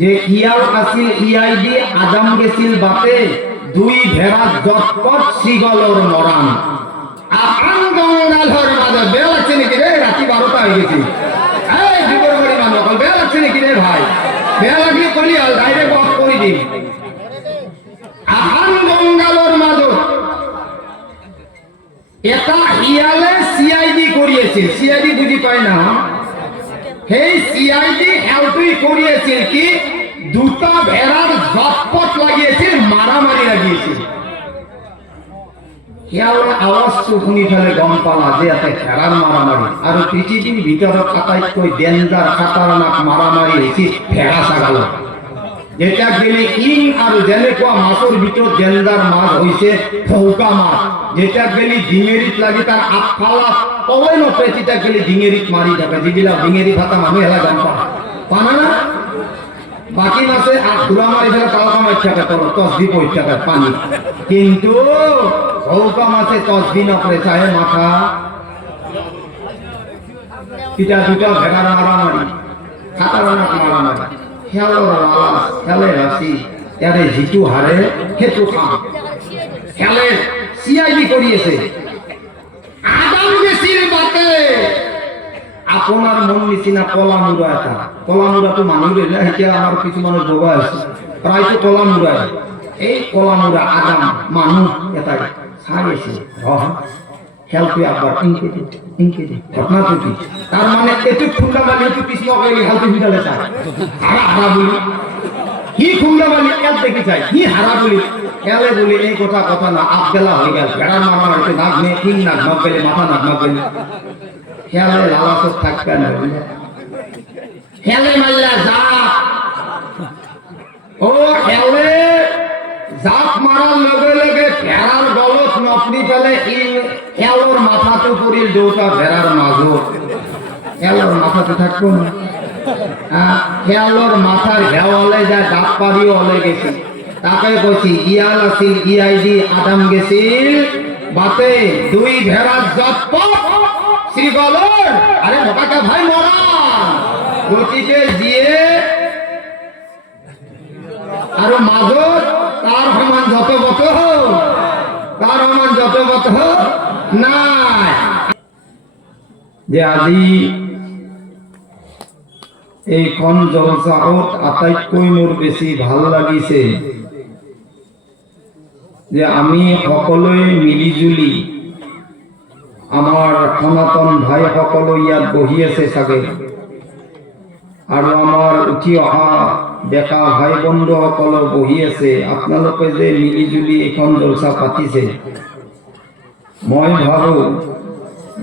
যে ইয়াল আছিল ইআইডি আদাম গেছিল বাতে দুই ভেড়া জটপট শ্রীগলর মরান আকান গঙ্গালর মাঝে বেল আছে নাকি রে রাতি 12টা হয়ে গেছে এই যুগর বাড়ি মানুষ বেল আছে নাকি রে ভাই বেল লাগলে করি আর ডাইরেক্ট অফ করে দিন আকান গঙ্গালর মাঝে এটা ইয়ালে সিআইডি করিয়েছে সিআইডি বুঝি পায় না সেই সিআইডি এলটুই করিয়েছে কি দুটা ভেড়ার জটপট লাগিয়েছিল মারামারি লাগিয়েছিল আওয়াজ শুনি ফেলে গম পালা যে এতে ভেড়ার মারামারি আর পৃথিবীর ভিতৰত আটাইতকৈ ডেঞ্জাৰ খাতারনাক মারামারি হয়েছে ভেড়া ছাগল যেটা গেলে ইং আর যেনেকুৱা মাছৰ ভিতৰত ডেঞ্জাৰ মাছ হয়েছে ফৌকা মাছ যেটা গেলে ডিঙেরিত লাগি তার আগফালা তলে নপে যেটা গেলে ডিঙেরিত মারি থাকে যেগুলা ডিঙেরি ভাতা মানুষ হেলা গম পানা না বাকি মাছে আর ঘুরা মারি ফেলে তালকা মাছ থাকে তোর তসবি পড়ে থাকে পানি কিন্তু ফৌকা মাছে তসবি নপরে চাহে মাথা পিটা দুটা ভেড়ার মারামারি খাতারনাক মারামারি খেলে রাশি এরে জিতু হারে খেতু খাম খেলে সিআইডি করিয়েছে আদাম গেছিল বাতে আপনার মন নিচিনা কলামুরা এটা কলামুরা তো মানুষ এতিয়া আমার কিছু মানুষ বগা আছে প্রায় তো কলামুরা এই কলামুরা আদাম মানুষ এটা ছাড়িয়েছে হেলথ আবার ইনকে ঘটনা তো কি তার মানে একটু খুন্ডা বালি একটু পিছল করে হেলথ ভিতরে চায় হারা হারা বলি কি খুন্ডা বালি এক দেখে চাই কি হারা বলি এলে বলি এই কথা না আবগেলা হয়ে গেল ভেড়া মারা হয়েছে নাক নিয়ে তিন নাক নক গেলে মাথা নাক নক গেলে হেলে লালাসত থাকবে না হেলে মাল্লা জাপ ও হেলে জাপ মারার লগে লগে ভেড়ার গলত নপনি ফেলে হেলোর মাথাতে পড়িল দুটা ভেড়ার মাঝো হেলোর মাথাতে থাকবো না হেলোর মাথার ঘেওয়ালে যা ডাক পাড়িও হলে গেছে তাকে কইছি ইয়াল আছিল ইআইডি আদাম গেছিল বাতে দুই ভেড়ার জটপট শ্রীগলর আরে ঢোকাটা ভাই মরা গতিকে দিয়ে আর মাজত তার সমান যত বত নাই যে আজি এইখন জলসাত আটাইতকৈ মোৰ বেছি ভাল লাগিছে যে আমি সকলোৱে মিলিজুলি আমার সনাতন ভাই সকলো ইয়াত বহি আছে চাগে আর আমার উঠি অহা ডেকা ভাই বন্ধু সকলো বহি আছে আপোনালোকে যে মিলিজুলি এখন জলসা পাতিছে মই ভাবো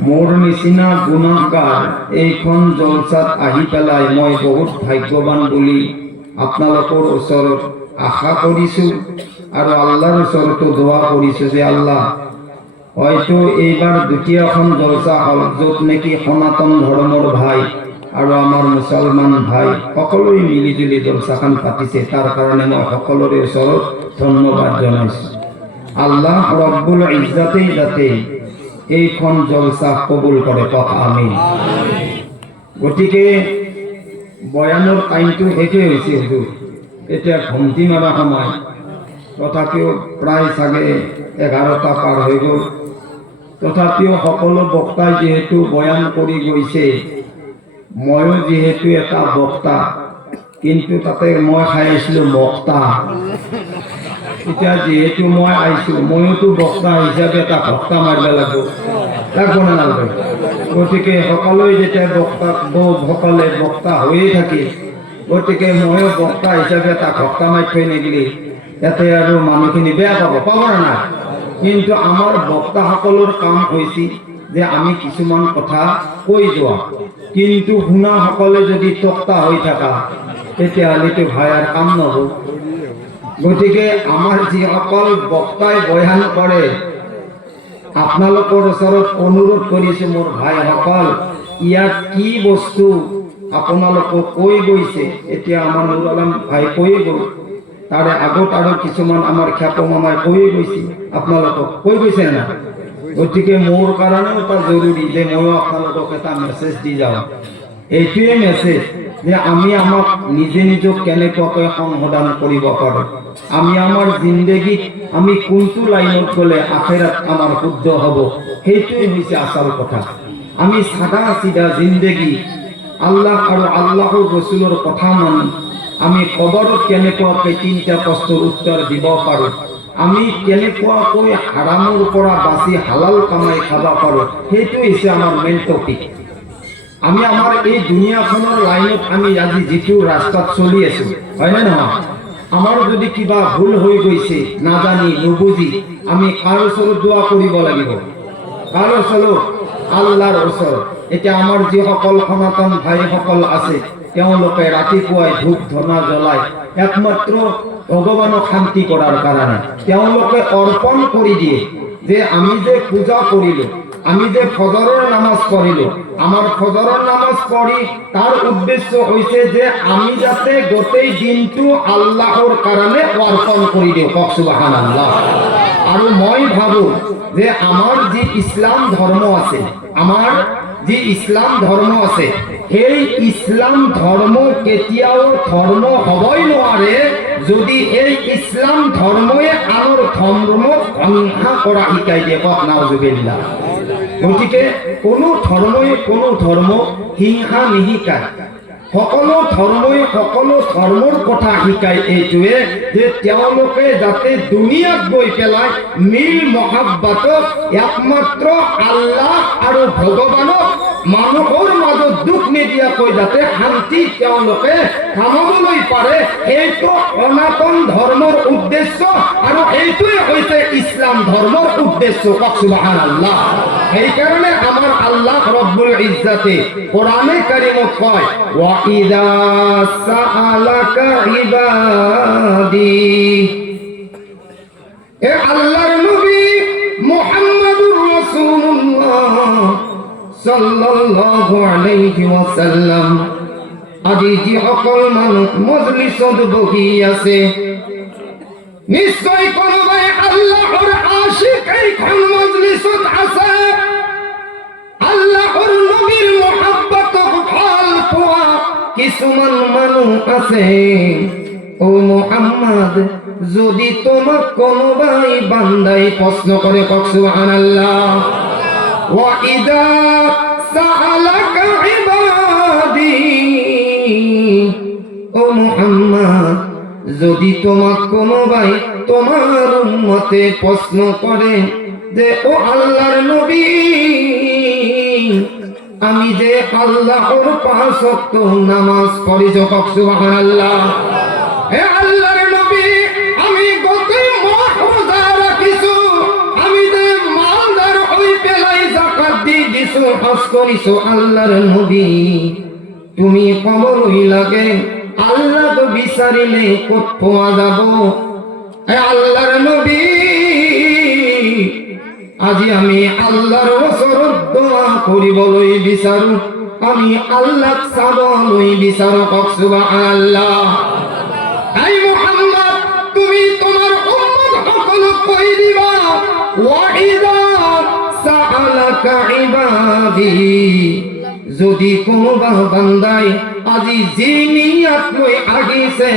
মোর নিচিনা গুণাগার এইখন জলসাত আহি পেলাই মই বহুত ভাগ্যবান বুলি আপোনালোকৰ ওচৰত আশা কৰিছো আৰু আল্লাহৰ ওচৰতো দোয়া কৰিছো যে আল্লাহ হয়তো এইবার দ্বিতীয়খন জলসা হল যত নাকি সনাতন ধর্মের ভাই আর আমার মুসলমান ভাই সকলোই মিলিজুলি জলসাখান পাতিছে তার কারণে মই সকলৰে ওচৰত ধন্যবাদ জনাইছো আল্লাহ রব্বুল ইজ্জতে যাতে এইখন জলসা কবুল করে কথা আমিন গতিকে বয়ানৰ টাইমটো শেষে হৈছে হুজুৰ এতিয়া ঘণ্টি মাৰা সময় তথাপিও প্ৰায় চাগে 11টা পাৰ হৈ গ'ল তথাপিও সকলো বক্তাই যেহেতু বয়ান কৰি গৈছে ময়ো যেহেতু এটা বক্তা কিন্তু তাতে মই খাই আছিলোঁ বক্তা এতিয়া যেহেতু মই আহিছোঁ ময়োতো বক্তা হিচাপে এটা ভক্তা মাৰিব লাগিব তাক বনা নালাগে গতিকে সকলোৱে যেতিয়া সকলে বক্তা হৈয়ে থাকে গতিকে ময়ো বক্তা হিচাপে এটা ভক্তা মাৰি থৈ নিদিলে ইয়াতে আৰু মানুহখিনি বেয়া পাব না কিন্তু আমাৰ বক্তাসকলৰ কাম হৈছে যে আমি কিছুমান কথা কৈ যোৱা কিন্তু শুনাসকলে যদি তক্তা হৈ থকা তেতিয়াহ'লেতো ভাইৰ কাম নহ'ব গতিকে আমাৰ যিসকল বক্তাই বয়ান কৰে আপোনালোকৰ ওচৰত অনুৰোধ কৰিছোঁ মোৰ ভাইসকল ইয়াত কি বস্তু আপোনালোকক কৈ গৈছে এতিয়া আমাৰ নুৰুল আলম ভাই কৈ গ'ল তাৰে আগত আৰু কিছুমান আমাৰ খ্যাত মামাই কৈ গৈছে আপোনালোকক কৈ গৈছে না গতিকে মোৰ কাৰণেও এটা জৰুৰী যে ময়ো আপোনালোকক এটা মেছেজ দি যাওঁ এইটোৱে মেছেজ যে আমি আমাক নিজে নিজক কেনেকুৱাকৈ সংশোধন কৰিব পাৰোঁ, আমি আমাৰ জিন্দগীত আমি কোনটো লাইনত গ'লে আখেৰাত আমাৰ শুদ্ধ হ'ব, সেইটোৱে হৈছে আচল কথা। আমি সাদা চিধা জিন্দগী আল্লাহ আৰু আল্লাহৰ ৰসুলৰ কথা মানি আমি কবৰত কেনেকুৱাকৈ তিনিটা প্ৰশ্নৰ উত্তৰ দিব পাৰোঁ, আমি কেনেকুৱাকৈ হাৰামৰ পৰা বাচি হালাল কামাই খাব পাৰোঁ, সেইটো হৈছে আমাৰ মেইন টপিক। আমি আমাৰ এই দুনিয়াখনৰ লাইনত আমি আজি যিটো ৰাস্তাত চলি আছো, হয়নে নহয়? আমাৰ যদি কিবা ভুল হৈ গৈছে নাজানি নুবুজি, আমি কাৰ ওচৰত দোৱা কৰিব লাগিব? কাৰ ওচৰত? আল্লাহৰ ওচৰত। এতিয়া আমাৰ যিসকল সনাতন ভাইসকল আছে, তেওঁলোকে ৰাতিপুৱাই ধূপ ধূনা জ্বলাই একমাত্ৰ ভগৱানক শান্তি কৰাৰ কাৰণে তেওঁলোকে অৰ্পণ কৰি দিয়ে যে আমি যে পূজা কৰিলো, আমি যে ফজৰৰ নামাজ পঢ়িলো, আমার ফজরের নামাজ পড়ি তার উদ্দেশ্য হইছে যে আমি যাতে গোটেই দিনটো আল্লাহর কারণে অর্পণ করি দিও। সুবহানাল্লাহ। আর মই ভাবো যে আমার যে ইসলাম ধর্ম আছে, আমার যে ইসলাম ধর্ম আছে, সেই ইসলাম ধর্ম কেতিয়াও ধর্ম হবই নোৱাৰে যদি এই ইসলাম ধর্ময়ে আনৰ ধর্ম হিংসা কৰা শিকাই দিয়ে। নাউজুবিল্লাহ। গতিকে কোনো ধর্মই কোনো ধর্ম হিংসা নিশিকায়। সকলো ধর্মই সকলো ধর্মৰ কথা শিকায় এইটোৱে যে তেওঁলোকে যাতে দুনিয়াত গৈ পেলাই মিল মহাব্বাতত একমাত্ৰ আল্লাহ আৰু ভগৱানক মানুহৰ মাজত দুখ নিদিয়াকৈ যাতে শান্তি তেওঁলোকে কামাবলৈ পাৰে, এইটো সনাতন ধৰ্মৰ উদ্দেশ্য আৰু এইটোৱে হৈছে ইছলাম ধৰ্মৰ উদ্দেশ্য। সুবহানাল্লাহ। সেইকাৰণে আমাৰ আল্লাহ ৰব্বুল ইজ্জতে কোরআনে কারিমত কয়, ওয়া ইযা সাআলাকা ইবাদি, এ আল্লাহর নবী মুহাম্মদুর রাসূলুল্লাহ সাল্লাল্লাহু আলাইহি ওয়াসাল্লাম, আজি যিসকল মানুহ মজলিসত বহি আছে, নিশ্চয় কোনোবাই আল্লাহর আশিক এইখন মজলিসত আছে, আল্লাহর নবীর মহব্বতক ভাল পোৱা কিছুমান মানুহ আছে। ও মুহাম্মদ, যদি তোমাক কোনোবাই বান্দাই প্রশ্ন করে, সুবহানাল্লাহ, ওয়া ইযা সাআলাকা ইবাদি, ও মুহাম্মদ, যদি তোমাক কোনোবাই তোমার উম্মতে প্রশ্ন করে যে ও আল্লাহর নবী, আমি যে আল্লাহর 5 ওয়াক্ত নামাজ পড়ি, সুবহানাল্লাহ, হে আল্লাহর নবী, আমি গোটেই মাস রোজা রাখিছো, আমি যে মালদার হই পেলাই যাকাত দি দিছো, হজ করিছো, আল্লাহর নবী, তুমি কবরই লাগে আল্লাহ বিচারিলে কত পাওয়া যাব? হে আল্লাহর নবী, আজি আমি আল্লাহর ওচৰত দোয়া কৰিবলৈ বিচাৰো, আমি আল্লাহক চাবলৈ বিচাৰো। সুবহানাল্লাহ। এই মুহাম্মদ, তুমি তোমার উম্মত সকলক কৈ দিবা, ওয়া ইযা সাআলাকা ইবাদি, যদি কোনোবা বান্দাই আজি যি নিয়ত লৈ আহিছে,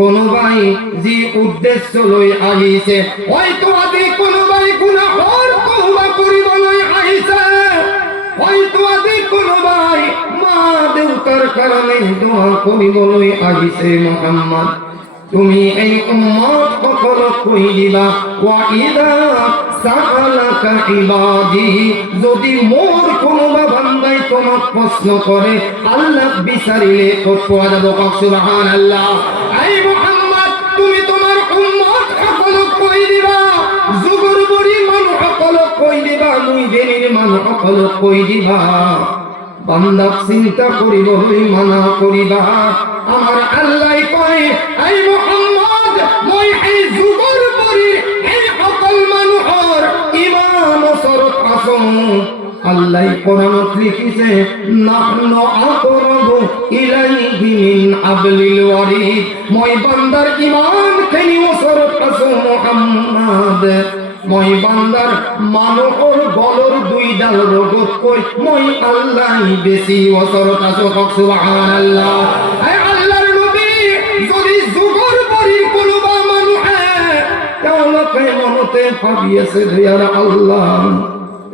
কোনোবাই যি উদ্দেশ্য লৈ আহিছে, হয়তো আজি কোনোবাই গুনাহৰ তওবা কৰিবলৈ আহিছে, হয়তো আজি কোনোবাই মা দেউতাৰ কাৰণে দোয়া কৰিবলৈ আহিছে, মুহাম্মদ, তুমি এই উম্মত সকলক কৈ দিবা, ওয়া ইযা সাআলাকা ইবাদি, যদি মোর কোনোবা বান্দাই তোমাক প্রশ্ন করে, আল্লাহ বিচারিলে কত পাওয়া যাব? সুবহানাল্লাহ। এই মুহাম্মদ, তুমি তোমার উম্মত সকলক কৈ দিবা, যুগৰ বুঢ়ী মানুহ সকলক কৈ দিবা, মুই দেনীৰ মানুহ সকলক কৈ দিবা, বান্দাক চিন্তা কৰিবলৈ মানা কৰিবা। আমার আল্লাহ কয়, এই মুহাম্মদ, মই এই যুগৰ বুঢ়ী এই সকল মানুহৰ ইমান ওচৰত আছো। আল্লাহ কোরআনত লিখিছে, নাহনু আকরাবু ইলাইহি মিন আবলিল ওয়ারিদ, মই বান্দার ইমান খেনি ওচৰত আছো মুহাম্মদ, মই বান্দার মানুহৰ গলৰ দুইডাল ৰগত কৈ মই আল্লাহ বেছি ওচৰত আছো কওক সুবহানাল্লাহ হে আল্লাহৰ নবী যদি যুগৰ পৰি কোনোবা মানুহে তেওঁলোকে মনতে ভাবি আছে দয়াৰ আল্লাহ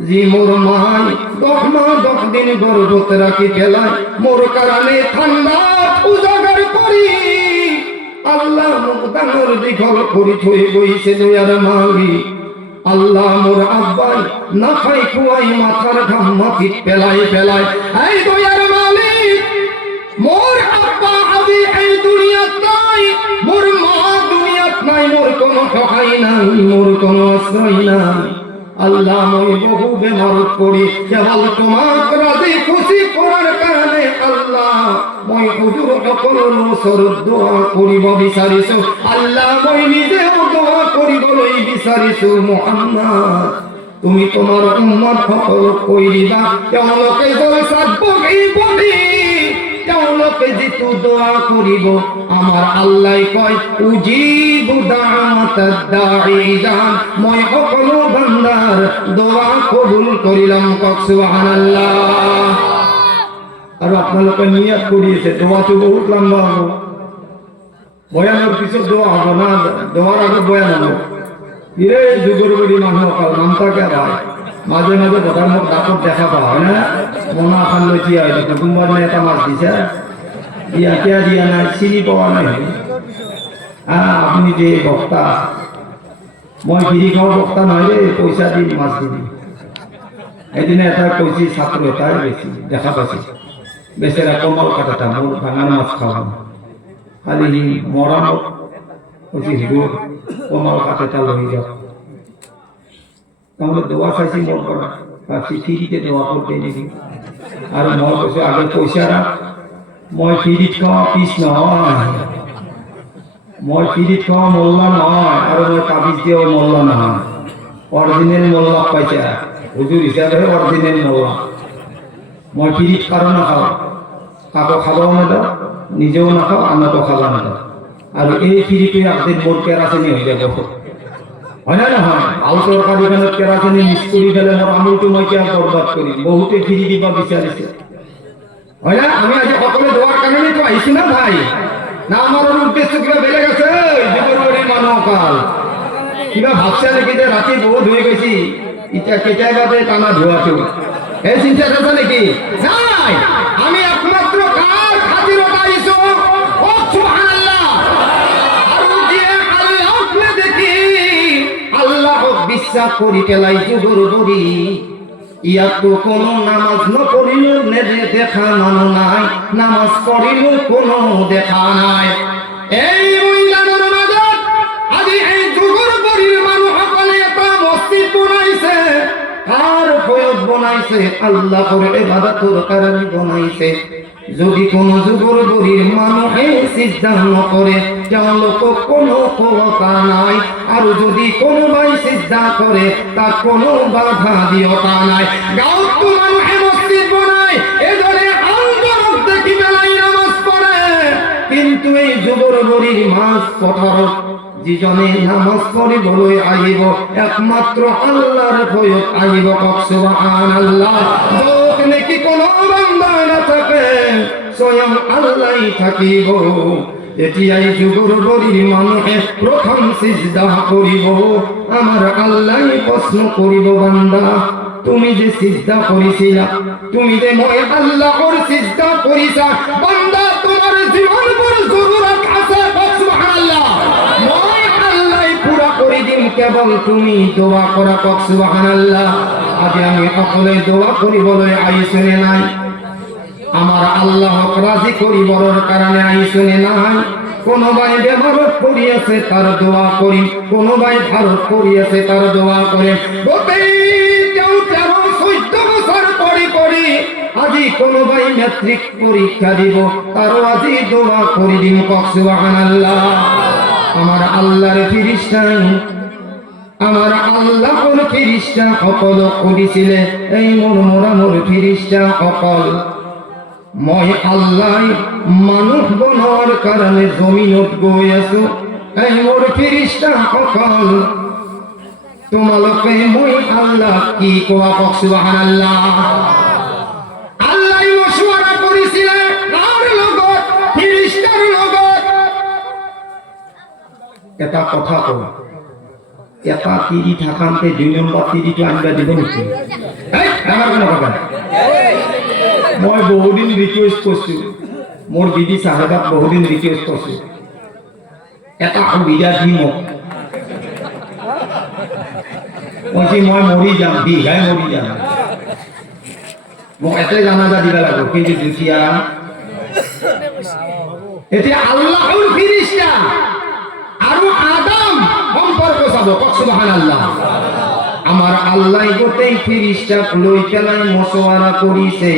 যি মোর মাই 10 মাহ 10 দিন গর্ভত রাখি পেলাই মোর কারণে ঠান্ডা উজাগার করি আল্লাহ মুখ ডাঙর দীঘল করি থই বইছে দয়ার মালি আল্লাহ মোর আব্বাই না খাই খুয়াই মাথার ঘাম মাটিত পেলাই পেলাই এই দয়ার মালিক মোর আব্বা আদি এই দুনিয়াত নাই মোর মা দুনিয়াত নাই মোর কোনো সহায় নাই মোর কোনো আশ্রয় নাই আল্লাহ মই বহু বেমারত পড়ি কেবল তোমাক রাজি খুশি করার কারণে আল্লাহ মই হুজুর সকলের ওচৰত দোয়া করিব বিচাৰিছো আল্লাহ মই নিজেও দোয়া কৰিবলৈ বিচাৰিছো মুহাম্মদ তুমি তোমার উম্মত সকলক কৈ দিবা তেওঁলোকে জলসাত বহি তেওঁলোকে যিটো দোয়া করিব আমার আল্লাহ কয় উজিবু দাওয়াতাদ দাঈজান মই সকলো বান্দার দোয়া কবুল করিলাম কওক সুবহানাল্লাহ আর আপনারা নিয়ত করিয়েছে দোয়াটো বহুত লম্বা হবে বয়ানের পিছত দোয়া হবে না দোয়ার আগে বয়ান হবে ইরে যুগর বড়ি মানুষ কাল নামটাকে ভাই মাঝে মাঝে বোধার মুখ ডাকত দেখা পাওয়া হয় না মনা খান লইছি হয় কুটুম্বার নিয়ে এটা মাছ দিছে দিয়া কে দিয়া নাই চিনি পাওয়া নাই আপনি যে বক্তা মই ফিরি খাওয়া বক্তা নয় রে পয়সা দিন মাছ দিবি এদিনে এটা কইছি ছাত্র এটাই বেশি দেখা পাচ্ছি বেচারা কমল কাটাটা মোর ভাঙার মাছ খাওয়া খালি মরা কইছি হিরো কমল কাটাটা লই যাও তাহলে দোয়া চাইছি মোর করা ভাবছি ফিরিতে দোয়া করতে নাকি আর মই কৈছো আগে পয়সা রাখ মই ফিরিত খাওয়া পিস নহয় মই ফিরিত খাওয়া মোল্লা নহয় আর মই তাবিজ দিয়েও মোল্লা নহয় অরিজিনাল মোল্লা পাইছে হুজুর হিসাবে অরিজিনাল মোল্লা মই ফিরিত কারো না খাও কাকো খাবাও না দাও নিজেও না খাও আমাকেও খাবা না দাও আর এই ফিরিতে একদিন মোর কেরাসিনি হয়ে যাবে হয় না নহয় আলু তরকারিখানত কেরাসিনি মিক্স কৰি ফেলে মোর আমুলটো মই কিয় বরবাদ করি বহুতে ফিরি দিবা বিচাৰিছে হয় না আমি আজি সকলে দোয়ার কারণে তো আইছি না ভাই না আমার উদ্দেশ্য কিবা বেলেগ আছে যুগর মানুহ কাল কিবা ভাবছে নাকি যে রাতি বহুত হয়ে গেছি ইটা কেতিয়াবাতে টানা ধোৱাটো এই চিন্তা আছে নাকি নাই আমি একমাত্র কার খাতিরত আইছো ও সুবহানাল্লাহ আর যে আল্লাহকে দেখি আল্লাহক বিশ্বাস করি পেলাই যুগর বড়ি ইয়াতো কোনো নামাজ নপড়িলেও দেখা মানো নাই নামাজ পড়িলেও কোনো দেখা নাই এই মহিলাদের মাজত আজি এই যুগৰ বড়িৰ মানুহসকলে এটা মসজিদ বনাইছে আর ভয়ত বনাইছে আল্লাহর ইবাদতৰ কাৰণে বনাইছে যদি কোনো যুগৰ বড়িৰ মানুহে সিজদা নকৰে তেওঁলোকক কোনো কথা নাই আর যদি কোনোবাই সিজদা করে তা কোনো বাধা দিয়তা নাই গাঁৱত মানুহে মসজিদ বনায় এদৰে আন্দোলন দেখি পেলাই নামাজ পড়ে কিন্তু এই যুগৰ বড়িৰ মাছ পথাৰত যিজনে নামাজ পঢ়িবলৈ আহিব একমাত্ৰ আল্লাহৰ ভয়ত আহিব কওক সুবহানাল্লাহ য'ত নেকি কোনো বান্দা নাথাকে স্বয়ং আল্লাহ থাকিব এতিয়াই যুগৰ বড়িৰ মানুহে প্ৰথম সিজদা কৰিব আমাৰ আল্লাহ প্ৰশ্ন কৰিব বান্দা তুমি যে সিজদা কৰিছিলা তুমি যে মই আল্লাহৰ সিজদা কৰিছা বান্দা তোমাৰ জীৱনবোৰ জৰুৰত আছে সুবহানাল্লাহ মই আল্লাহ পুৰা কৰি দিম কেৱল তুমি দোয়া কৰা সুবহানাল্লাহ আজি আমি সকলোৱে দোয়া কৰিবলৈ আহিছো নে নাই আমার আল্লাহক রাজি করিবার কারণে আইসুনে নাই কোনোবাই বেমারত পড়িয়াছে তার দোয়া করি কোনোবাই ভারত পড়িয়াছে তার দোয়া করে গোটেই কেউ 13-14 বছর পড়ি আজি কোনোবাই ম্যাট্রিক পরীক্ষা দিব তারও আজি দোয়া করি দিম কওক সুবহানাল্লাহ আমার আল্লাহর ফেরেশতা আমার আল্লাহর ফেরেশতা সকল করিছিলে এই মোর ফেরেশতা সকল মই আল্লাহ মানুষ বনোৱাৰ কাৰণে জমিনত গৈ আছো এই মোৰ ফেরেশতা সকল তোমালোকে মই আল্লাহ কি কোৱা কওক সুবহানাল্লাহ। আল্লাহ মশওয়ারা কৰিছিলে কাৰ লগত? ফেৰেশতাৰ লগত। এটা কথা কওঁ, এটা তিৰি থাকান্তে 2 নম্বৰ তিৰিটো আনিবা দিব নেকি? আমাৰ কোনো কথা মই বহুদিন ৰিকুৱেষ্ট কৰিছো, মোৰ বিবি চাহেবাক বহুদিন ৰিকুৱেষ্ট কৰিছো, এটা সুবিধা দি মোক। মই মৰি যাম, বিঘাই মৰি যাম, মোক এটাই জানাজা দিব লাগিব, কিন্তু দুখীয়া। এতিয়া আল্লাহৰ ফেৰেশতা আৰু আদম সম্পৰ্ক চাব, কওক সুবহানাল্লাহ। আমার আল্লাহ গোটেই ফেরেশতাক লৈ পেলাই মশওয়ারা কৰিছে।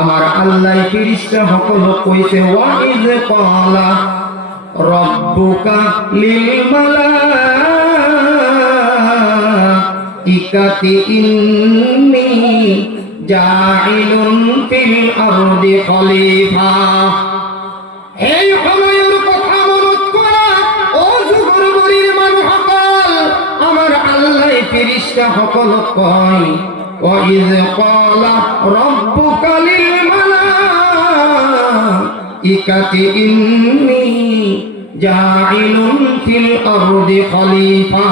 আমার আল্লাহ ফেরেশতা সকলক কৈছে, ওয়া ইয ক্বালা রাব্বুকা লিল মালাইকাতি ইন্নী জাইলুন ফিল আরদি খলিফা। এই সময়ৰ কথা মনত কৰা ও যুগৰবৰীৰ মানুহসকল। আমার আল্লাহ ফেরেশতা সকলক কয়, ওয়া ইয ক্বালা রাব্বুকা লিল মালাইকাতি ইন্নী জাইলুন ফিল আরদি খলিফা।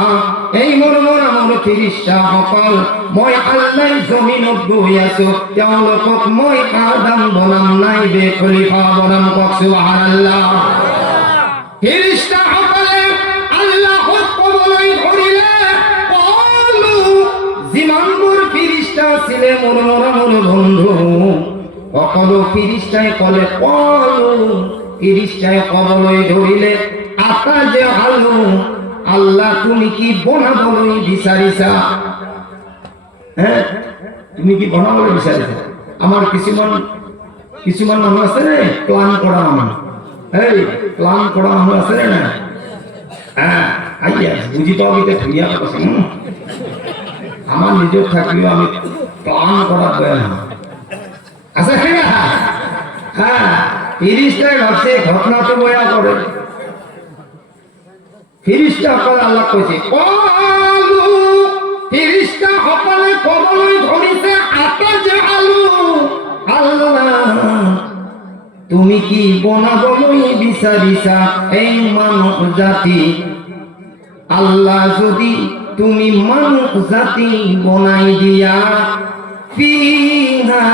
এই মোৰ ফেরেশতা সকল, মই আল্লাহ জমিনত বহি আছো, তেওঁলোকক মই আদম বনাম নাই বে খলিফা বনাম, কওক সুবহানাল্লাহ। ফেরেশতা সকলে আল্লাহক কবলৈ ধৰিলে, যিমানবোৰ ফেরেশতা আছিলে মোৰ বন্ধু সকলো ফেরেশতাই কলে, ফেরেশতাই কবলৈ ধৰিলে, আতা যে আলু আল্লাহ তুমি কি বনাবলৈ বিচাৰিছা? তুমি কি বনাবলৈ বিচাৰিছা? আমাৰ কিছুমান মানুহ আছে নে প্লান কৰা মানুহ, প্লান কৰা মানুহ আছে নে নাই? বুজি পাওঁ এতিয়া ধুনীয়া কথা। আমার নিজের থাকলেও আমি প্লান করার বেয়া আছে। হ্যাঁ, 30টায় ভাবছে ঘটনাটো বয়া করে। ফেরেশতা সকল আল্লাহ কৈছে, ফেরেশতা সকলে কবলৈ ধৰিছে, আতা যে আলু আল্লাহ তুমি কি বনাবলৈ বিচাৰিছা এই মানৱ জাতি? আল্লাহ যদি তুমি মানব জাতি বনাই দিয়া, ফিহা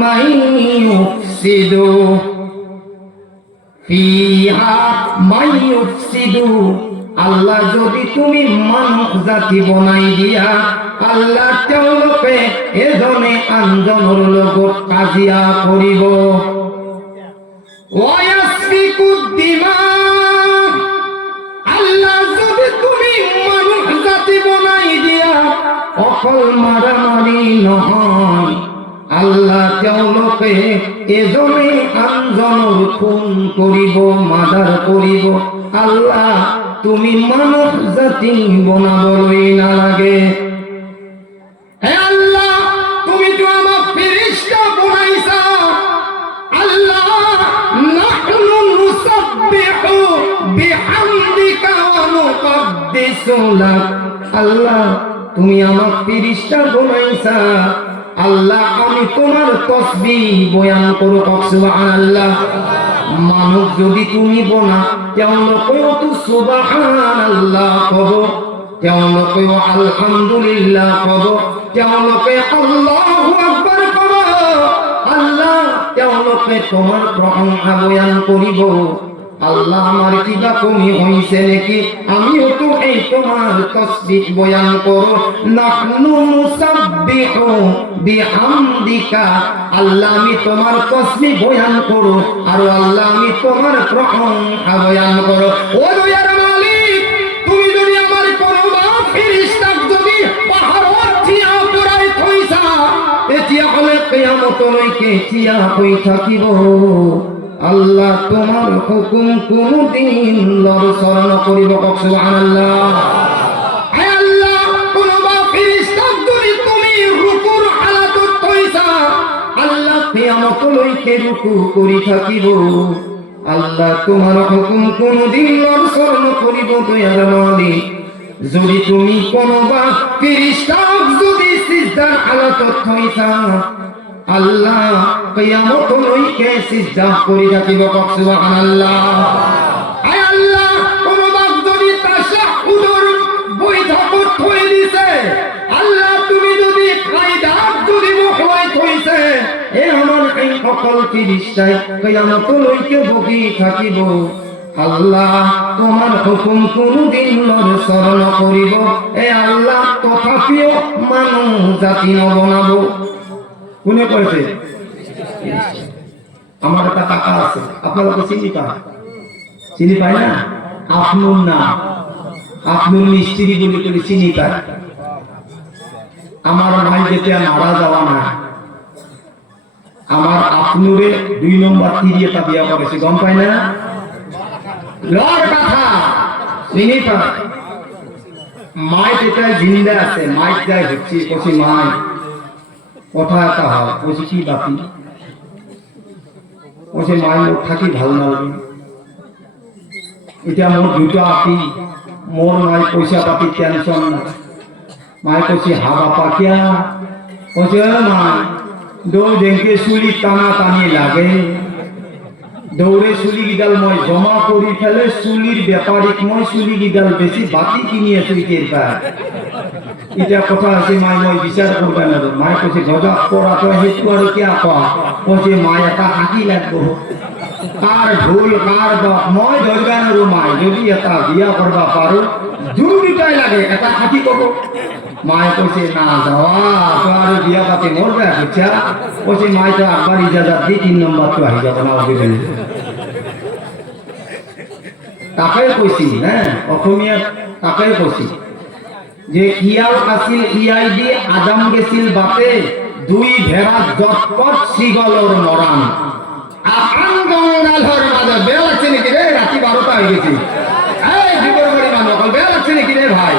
মাইয়ুফসিদু, ফিহা মাইয়ুফসিদু। আল্লাহ যদি তুমি মানব জাতি বনাই দিয়া, আল্লাহ তেওঁলোকে এজনে আনজনৰ লগত কাজিয়া কৰিব। ওয়ায়াসফিকুদ দিমা, আল্লাহ যদি তুমি মানব জাতি বনাই দিয়া, অকল মারামারি নহয়, আল্লাহ তেওঁলোকে এজনে আনজনৰ খুন কৰিব, মাৰ্ডাৰ কৰিব। আল্লাহ তুমি মানব জাতি বনাবলৈ নালাগে। হে আল্লাহ, তুমি তো আমাক ফেরেশতা বনাইছা। আল্লাহ নাহনু নুসাব্বিহু বিহামদিকা ওয়া নুকদ্দিসু লাক। আল্লাহ তুমি আমাক ফেরেশতা বনাইছা। আল্লাহ আমি তোমার তাসবিহ বয়ান করো, কওক সুবহানাল্লাহ। মানব যদি তুমি বনা, তেওঁলোকেও তো সুবহানাল্লাহ কব, তেওঁলোকেও আলহামদুলিল্লাহ কব, তেওঁলোকে আল্লাহু আকবার কব। আল্লাহ তেওঁলোকে তোমার প্রশংসা বয়ান কৰিব। আল্লাহ আমার কিবা কমি হইছে নাকি? আমিও তো এই তোমার তাসবিহ বয়ান করো। নাহনু নুসাব্বিহু বিহামদিকা, আল্লাহ আমি তোমার তাসবিহ বয়ান করো, আর আল্লাহ আমি তোমার প্রশংসা বয়ান করো। ও দয়ার মালিক, তুমি যদি আমার কোনবা ফেরেশতা যদি পাহাড়ত থিয়া করাই থইছা, এতিয়া হলে কিয়ামতলৈকে থিয়া হই থাকিব। আল্লাহ তোমার হুকুম কোনদিন লরসর নকরিব, কওক সুবহানাল্লাহ। হে আল্লাহ, কোনবা ফেরেশতা যদি তুমি রুকুর হালাতত থইছা, আল্লাহ কিয়ামতলৈকে রুকু করি থাকিব। আল্লাহ তোমার হুকুম কোনদিন লরসর নকরিব। দয়ার মালিক, যদি তুমি কোনোবা ফেরেশতাক যদি সিজদার হালাতত থইছা আল্লাহ কিয়ামত লইকে সিজদা করি থাকিব সুবহানাল্লাহ আয় আল্লাহ কোনোবা যদি তাশাহুদুর বৈঠকত থই দিছে আল্লাহ তুমি যদি কায়দাত যদি বহাই থইছে এ আমার এই সকল ফেরেশতাই কিয়ামত লইকে বকি থাকিব আল্লাহ তোমার হুকুম কোনদিন অনুসরণ করিব এ আল্লাহ তথাপিও মানুষ জাতি নবনাবো কোনে কইছে আমার একটা টাকা আছে আপনারা তো চিনি পায় না আপনার না আপনার মিস্ত্রি বলে করে চিনি পায় আমার ভাই যেতে মারা যাওয়া না আমার আপনারে 2 নম্বর তিরিয়েটা বিয়া করেছে গম পায় না লর কথা চিনি পায় মাই যেটা জিন্দা আছে মাই যাই হচ্ছে কছি মাই কথা একটা হয় কছি কি বাপি কছি মাই লোক থাকি ভাল নালাগে এটা মোর দুটো আপি মোর মাই পয়সা পাতি টেনশন না মাই কছি হা বাপা কিয়া কছে মাই দৌ যেনকে চুলি টানা টানি লাগে দৌড়ে চুলি গিডাল মই জমা কৰি ফেলে চুলির ব্যাপারিক মই চুলি গিডাল বেশি বাতি কিনি আছো এটা কথা আছে মাই মই বিচার করবে না মাই কৈছে গজা পড়া তো হেতু আর কি আপা কৈছে মাই এটা হাঁকি লাগবো কার ভুল কার দোষ মই ধরবে না মাই যদি এটা বিয়া করবা পারো দুটাই লাগে এটা হাঁকি কব মাই কৈছে না যাওয়া তো আর বিয়া পাতি মরবে ইচ্ছা কৈছে মাই তো একবার ইজাজত দি 3 নম্বর তো আহি যাব না ওকে তাকে কৈছি হ্যাঁ অসমীয়া তাকে কৈছি যে ইয়াল আছিল ইয়াই দি আদম গেছিল বাতে 2 ভেড়া জটপট শ্রীগলর মরান আকান গঙ্গালর মাঝে বেল আছে নাকি রে রাতি 12টা হয়ে গেছে এই জীবনবাড়ি মানুষ কল বেল আছে নাকি রে ভাই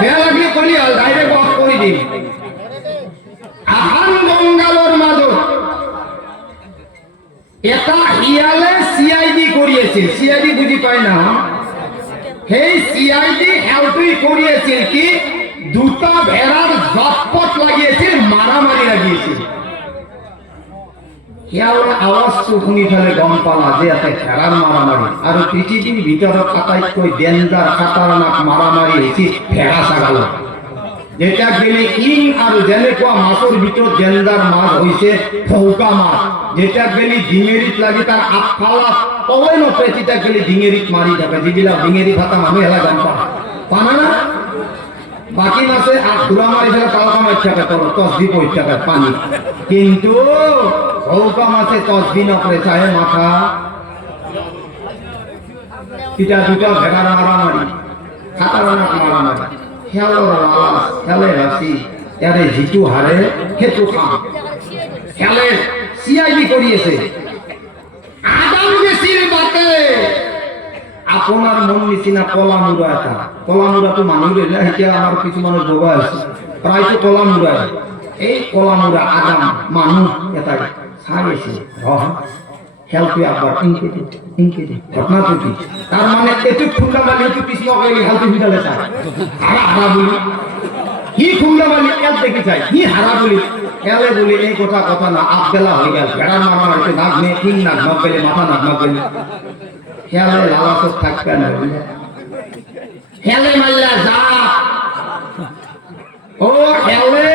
বেল লাগলে কলি আল ডাইরেক্ট অফ করে দিন আকান গঙ্গালর মাঝে এটা ইয়ালে সিআইডি করিয়েছে সিআইডি বুঝি পায় না সেই সিআইডি হেলতুই করিয়েছে কি দুটা ভেড়ার জটপট লাগিয়েছে মারামারি লাগিয়েছে ইয়ার আওয়াজ শুনি ফেলে গম পালা যে এতে ভেড়ার মারামারি আর পৃথিবীর ভিতৰত আটাইতকৈ ডেঞ্জার খাতারনাক মারামারি হয়েছে ভেড়া ছাগল যেটা গেলে ইং আর যেনেকুৱা মাছৰ ভিতৰত ডেঞ্জার মাছ হয়েছে ফৌকা মাছ যেটা গেলে ডিঙেরিত লাগি তার আগফালা তলে নপে যেটা গেলে ডিঙেরিত মারি থাকে যেগুলা ডিঙেরি ভাতা মানুষ হেলা গম পানা না বাকি মাছে ঘুরা মারি ফেলে তালকা মাছ থাকে তল তসবি পড়ে থাকে পানি কিন্তু ফৌকা মাছে তসবি নপরে চাহে মাথা এটা দুটা ভেড়ার মারামারি খাতারনাক মারামারি খেলে রাশি এর জিতু হারে হেতু খাম খেলে সিআইডি করিয়েছে আদম গেছিল বাতে আপনার মন নিচিনা কলামুরা এটা কলামুরা তো মানুষের না এটা আমার কিছু মানুষ বগা আছে প্রায় তো কলামুরা এই কলামুরা আদম মানুষ এটা ছাড়িয়েছে হেলথ আবার ইনকে ঘটনা তো কি তার মানে এটু ফুন্ডামালি এটু কৃষ্ণ কইলি হেলথ ভিটালে চায় হারা বলি কি ফুন্ডামালি এল দেখি চাই কি হারা বলি এলে বলি এই কথা না আপবেলা হয়ে গেল ভেড়ার মারা হইতে নাক নিয়ে 3 নাক নাক গেলে মাথা নাক নাক গেলে হেলে লালাসত থাকবে না হেলে মাল্লা যা ও হেলে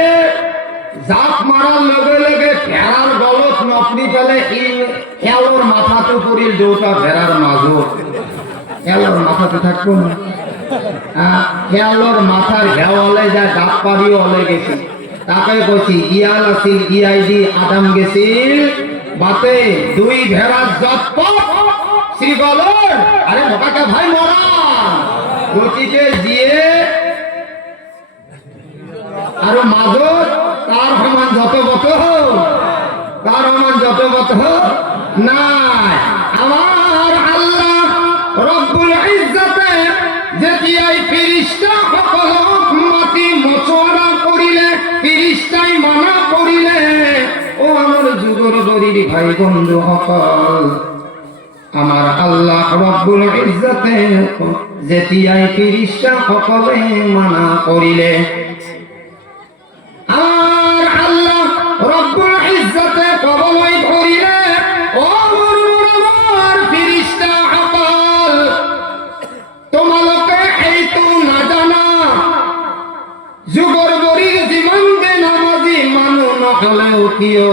জাপ মারার লগে লগে ভেড়ার গলত নপনি ফেলে এলোর মাথাতে পড়িল দুটা ভেড়ার মাঝো এলোর মাথাতে থাকবো না এলোর মাথার ঘেওয়ালে যা ডাক পাড়িও হলে গেছি তাকে কইছি ইয়াল আছিল ইআইডি আদম গেছিল বাতে 2 ভেড়ার জটপট শ্রীগলর আরে মোটাকে ভাই মরা গতিকে দিয়ে আর মাঝত তার সমান যত বত তার সমান যত বত নাই আমার আল্লাহ রব্বুল ইজ্জতে যেতিয়াই ফেরেশতা সকলক মাতি মচৰা কৰিলে ফেরেশতাই মানা কৰিলে ও আমার যুগৰ গরিব ভাই বন্ধু সকল আমার আল্লাহ রব্বুল ইজ্জতে যেতিয়াই ফিরিস্তা সকলে মানা করিলে আর আল্লাহ রব্বুল ইজ্জতে কবলই করিলে ও মোর ফিরিস্তা সকল তোমালোকে এইটো নাজানা যুগৰ বৰিৰ যিমান দে নামাজি মানুহ নহলেও কিয়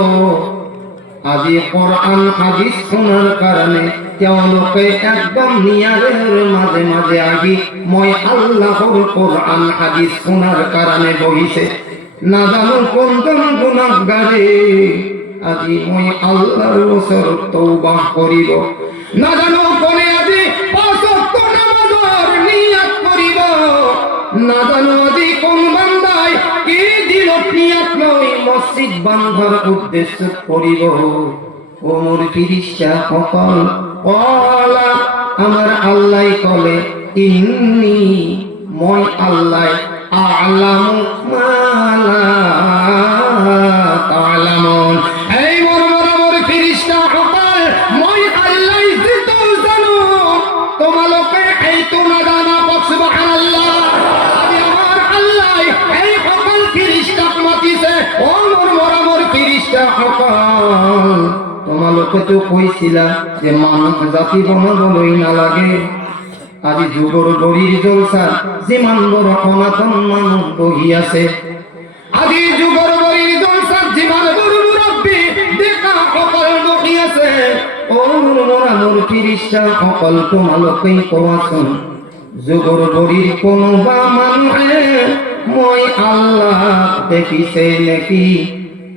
আজি কোরআন হাদিস শোনার কারণে তেওঁলোকে একদম নিয়ারের মাঝে মাঝে আহি মই আল্লাহর কোরআন হাদিস শোনার কারণে বহিছে না জানো কোনজন গুনাহগারে আজি মই আল্লাহর ওচৰত তওবা করিব না জানো কোনে আজি পাঁচ ওয়াক্ত নামাজৰ নিয়াত করিব না জানো আজি কোন বান্দাই কি দিলত নিয়াত লই মসজিদ বান্ধার উদ্দেশ্য করিব ও মোর ফিরিস্তা সকল কলা আমার আল্লাহ কলে ইন্নি মই আল্লাহ আ'লামু মা লা তা'লামুন এই মোর ফিরিস্তা সকল মই আল্লাহ যেটো জানো তোমালোকে এইটো নাজানা সুবহানাল্লাহ আজি আমার আল্লাহ এই সকল ফিরিস্তাক মাতিছে ও মোর ফিরিস্তা সকল তোমালোকে তো কইছিলা যে মানুষ জাতি বনাবলৈ নালাগে আজি যুগৰ বৰিৰ জলসা যিমান বড় সনাতন মানুহ বহি আছে আজি যুগৰ বৰিৰ জলসা যিমান বড় মুৰব্বী দেখা সকল বহি আছে ও মোর ফিরিস্তা সকল তোমালোকে কোৱাচোন যুগৰ বৰিৰ কোনোবা মানুহে মই আল্লাহ দেখিছে নেকি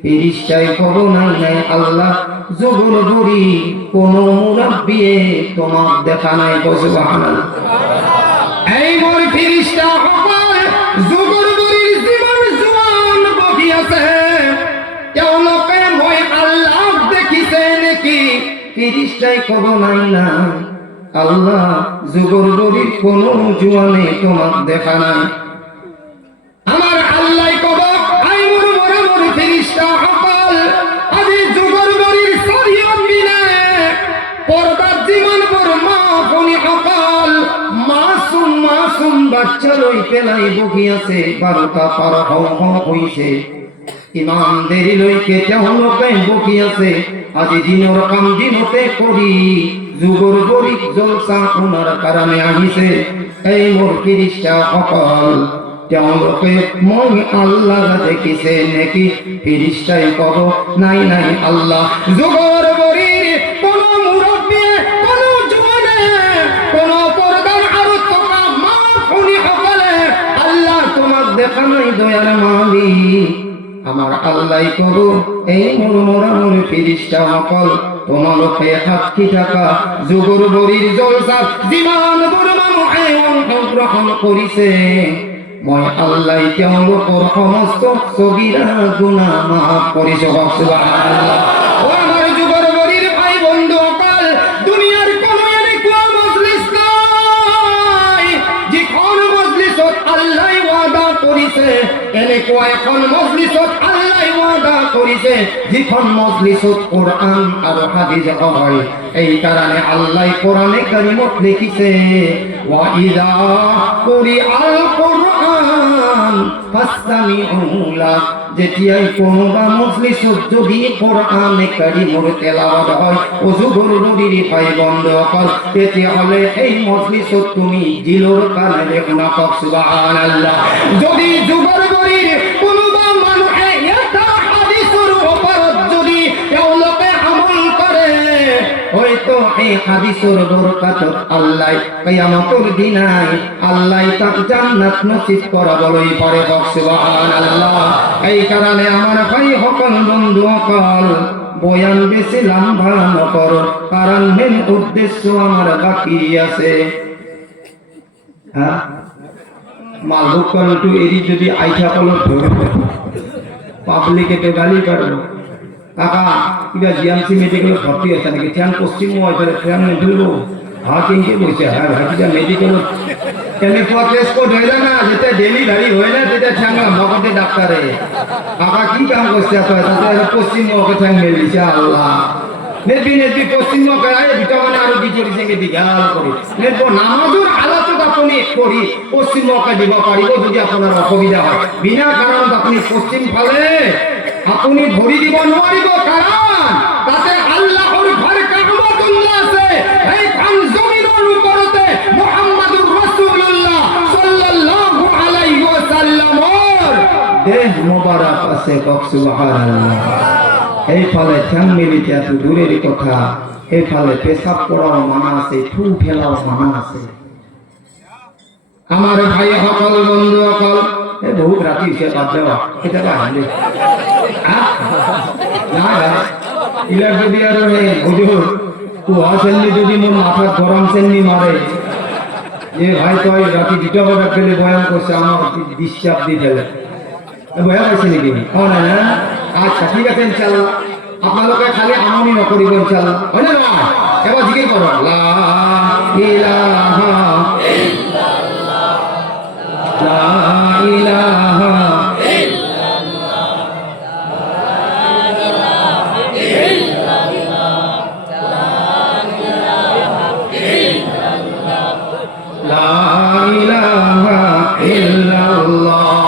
ফিরিস্তাই কব নাই আল্লাহ যুগর বরি কোন মুরাব্বিয়ে তোমাক দেখা নাই সুবহানাল্লাহ এই মোর ফিরিস্তা সকল যুগর বরির জীবন জোয়ান বহি আছে তেওঁলোকে মই আল্লাহ দেখিছে নেকি ফিরিস্তাই কব নাই আল্লাহ যুগর বরির কোন জোয়ানে তোমাক দেখা নাই আমার আল্লাহ কব আই মোর ফিরিস্তা সকল আজি যুগৰ বৰিৰ শরীয়ত বিনে পর্দার জীবন বড় মা ফনি সকল মাসুম বাচ্চা লই পেলাই বহি আছে 12টা পার হইছে ইমাম দেরি লইকে তেওঁলোকে বহি আছে আজি দিনৰ কাম দিনতে কৰি যুগৰ বৰিক জলসা শোনাৰ কাৰণে আহিছে এই মোর ফিরিস্তা সকল তেওঁলোকে মই আল্লাহ দেখিছে নেকি ফিরিস্তাই কব নাই আল্লাহ যুগৰ বৰিৰ কোন মুৰব্বীয়ে কোন জোয়ানে কোন পর্দার আৰু থকা মা শুনি সকলে আল্লাহ তোমাক দেখা নাই দয়ার মালিক আমার আল্লাহ কব এই মোর ফিরিস্তা সকল তোমালোকে সাক্ষী থাকা যুগৰ বৰিৰ জলসা যিমান বড় মানুহে অংশগ্ৰহণ কৰিছে মই আল্লাহ তেওঁলোকৰ সমস্ত সগীরা গুনাহ মাফ কৰিছো সুবহানাল্লাহ ও আমার যুগৰ বৰিৰ ভাই বন্ধু সকল দুনিয়াৰ কোনো এনেকুৱা মজলিস নাই যিখন মজলিসত আল্লাহ ওয়াদা কৰিছে এনেকুৱা এখন মজলিসত আল্লাহ ওয়াদা কৰিছে যিখন মজলিসত কোরআন আৰু হাদিস হয় এই কারণে আল্লাহ কোরআনে কারিমত লিখিছে ওয়া ইযা কুরিআল কুরআন ফাসতামিউ লা যেতিয়াই কোনোবা মজলিসত যদি কোরআনে কারিমর তেলাওয়াত হয় ও যুগৰ বৰিৰ ভাই বন্ধু সকল তেতিয়াহ'লে এই মজলিসত তুমি দিলৰ কাণেৰে শুনা পাওক সুবহানাল্লাহ যদি যুগৰ বৰিৰ কোনোবা মানুহে এটা হাদিসৰ ওপৰত যদি তেওঁলোকে আমল কৰে হয়তো এই হাদিসৰ বরকতত আল্লাহ কিয়ামতৰ দিনাই আল্লাহ তাক জান্নাত নসিব কৰাবলৈ পাৰে সুবহানাল্লাহ এই কারণে আমার ভাই সকল বন্ধু সকল বয়ান বেশি লম্বা নকর কারণ মেন উদ্দেশ্য আমার বাকি আছে মালভোগ কন্টু এরি যদি আইঠা কলত ধরবে পাবলিকে তো গালি পারবো কাকা কিবা জিএমসি মেডিকেল ভর্তি আছে নাকি ট্রেন পশ্চিম ট্রেন ধরবো হাকিংকে বলছে হ্যাঁ ভাটিটা মেডিকেল এনেকুৱা কেছ ক'ত হৈ যায় না যেতিয়া ডেলিভাৰী হয় না তেতিয়া ঠেং লগতে ডাক্তাৰে কাকা কি কাম কৰিছে তই তাতে পশ্চিম মকে ঠেং মেলিছে আল্লাহ নেবি পশ্চিমবঙ্গে আয় দুটা মানে আরো বিজেপি সঙ্গে দিগাল করি নেব নামাজের আলাদা আপনি করি পশ্চিমবঙ্গে দিব পারিব যদি আপনার অসুবিধা হয় বিনা কারণ আপনি পশ্চিম ফালে আপনি ভরি দিব নোৱাৰিব কারণ তাতে আল্লাহর ঘর কাবাতুল্লাহ আছে এই খান জমিনের উপরতে মুহাম্মদুর রাসূলুল্লাহ সাল্লাল্লাহু আলাইহি ওয়াসাল্লামর দেহ মোবারক আছে সুবহানাল্লাহ এই ফলে ঠ্যাং মিলিতে এত দূরের কথা এই ফলে পেশাব করাও মানা আছে থু ফেলাও মানা আছে আমার ভাই সকল বন্ধু সকল এই বহুত রাতি সে বাদ দেওয়া এটা বাহিলে না ইলার যদি আর হুজুর কুয়া সেননি যদি মোর মাথা গরম সেননি মারে যে ভাই তুই রাতি দুটা বাজে গেলে বয়ান করছে আমার ডিস্টার্ব দিয়ে ফেলে বয়া পাইছে নাকি না না আচ্ছা ঠিক আছে ইনশাআল্লাহ আপনাদেরকে খালি আমনি নকরিব ইনশাআল্লাহ হয় না না এবার জিজ্ঞেস করো লা ইলাহা ইল্লাল্লাহ লা ইলাহা ইল্লাল্লাহ লা ইলাহা ইল্লাল্লাহ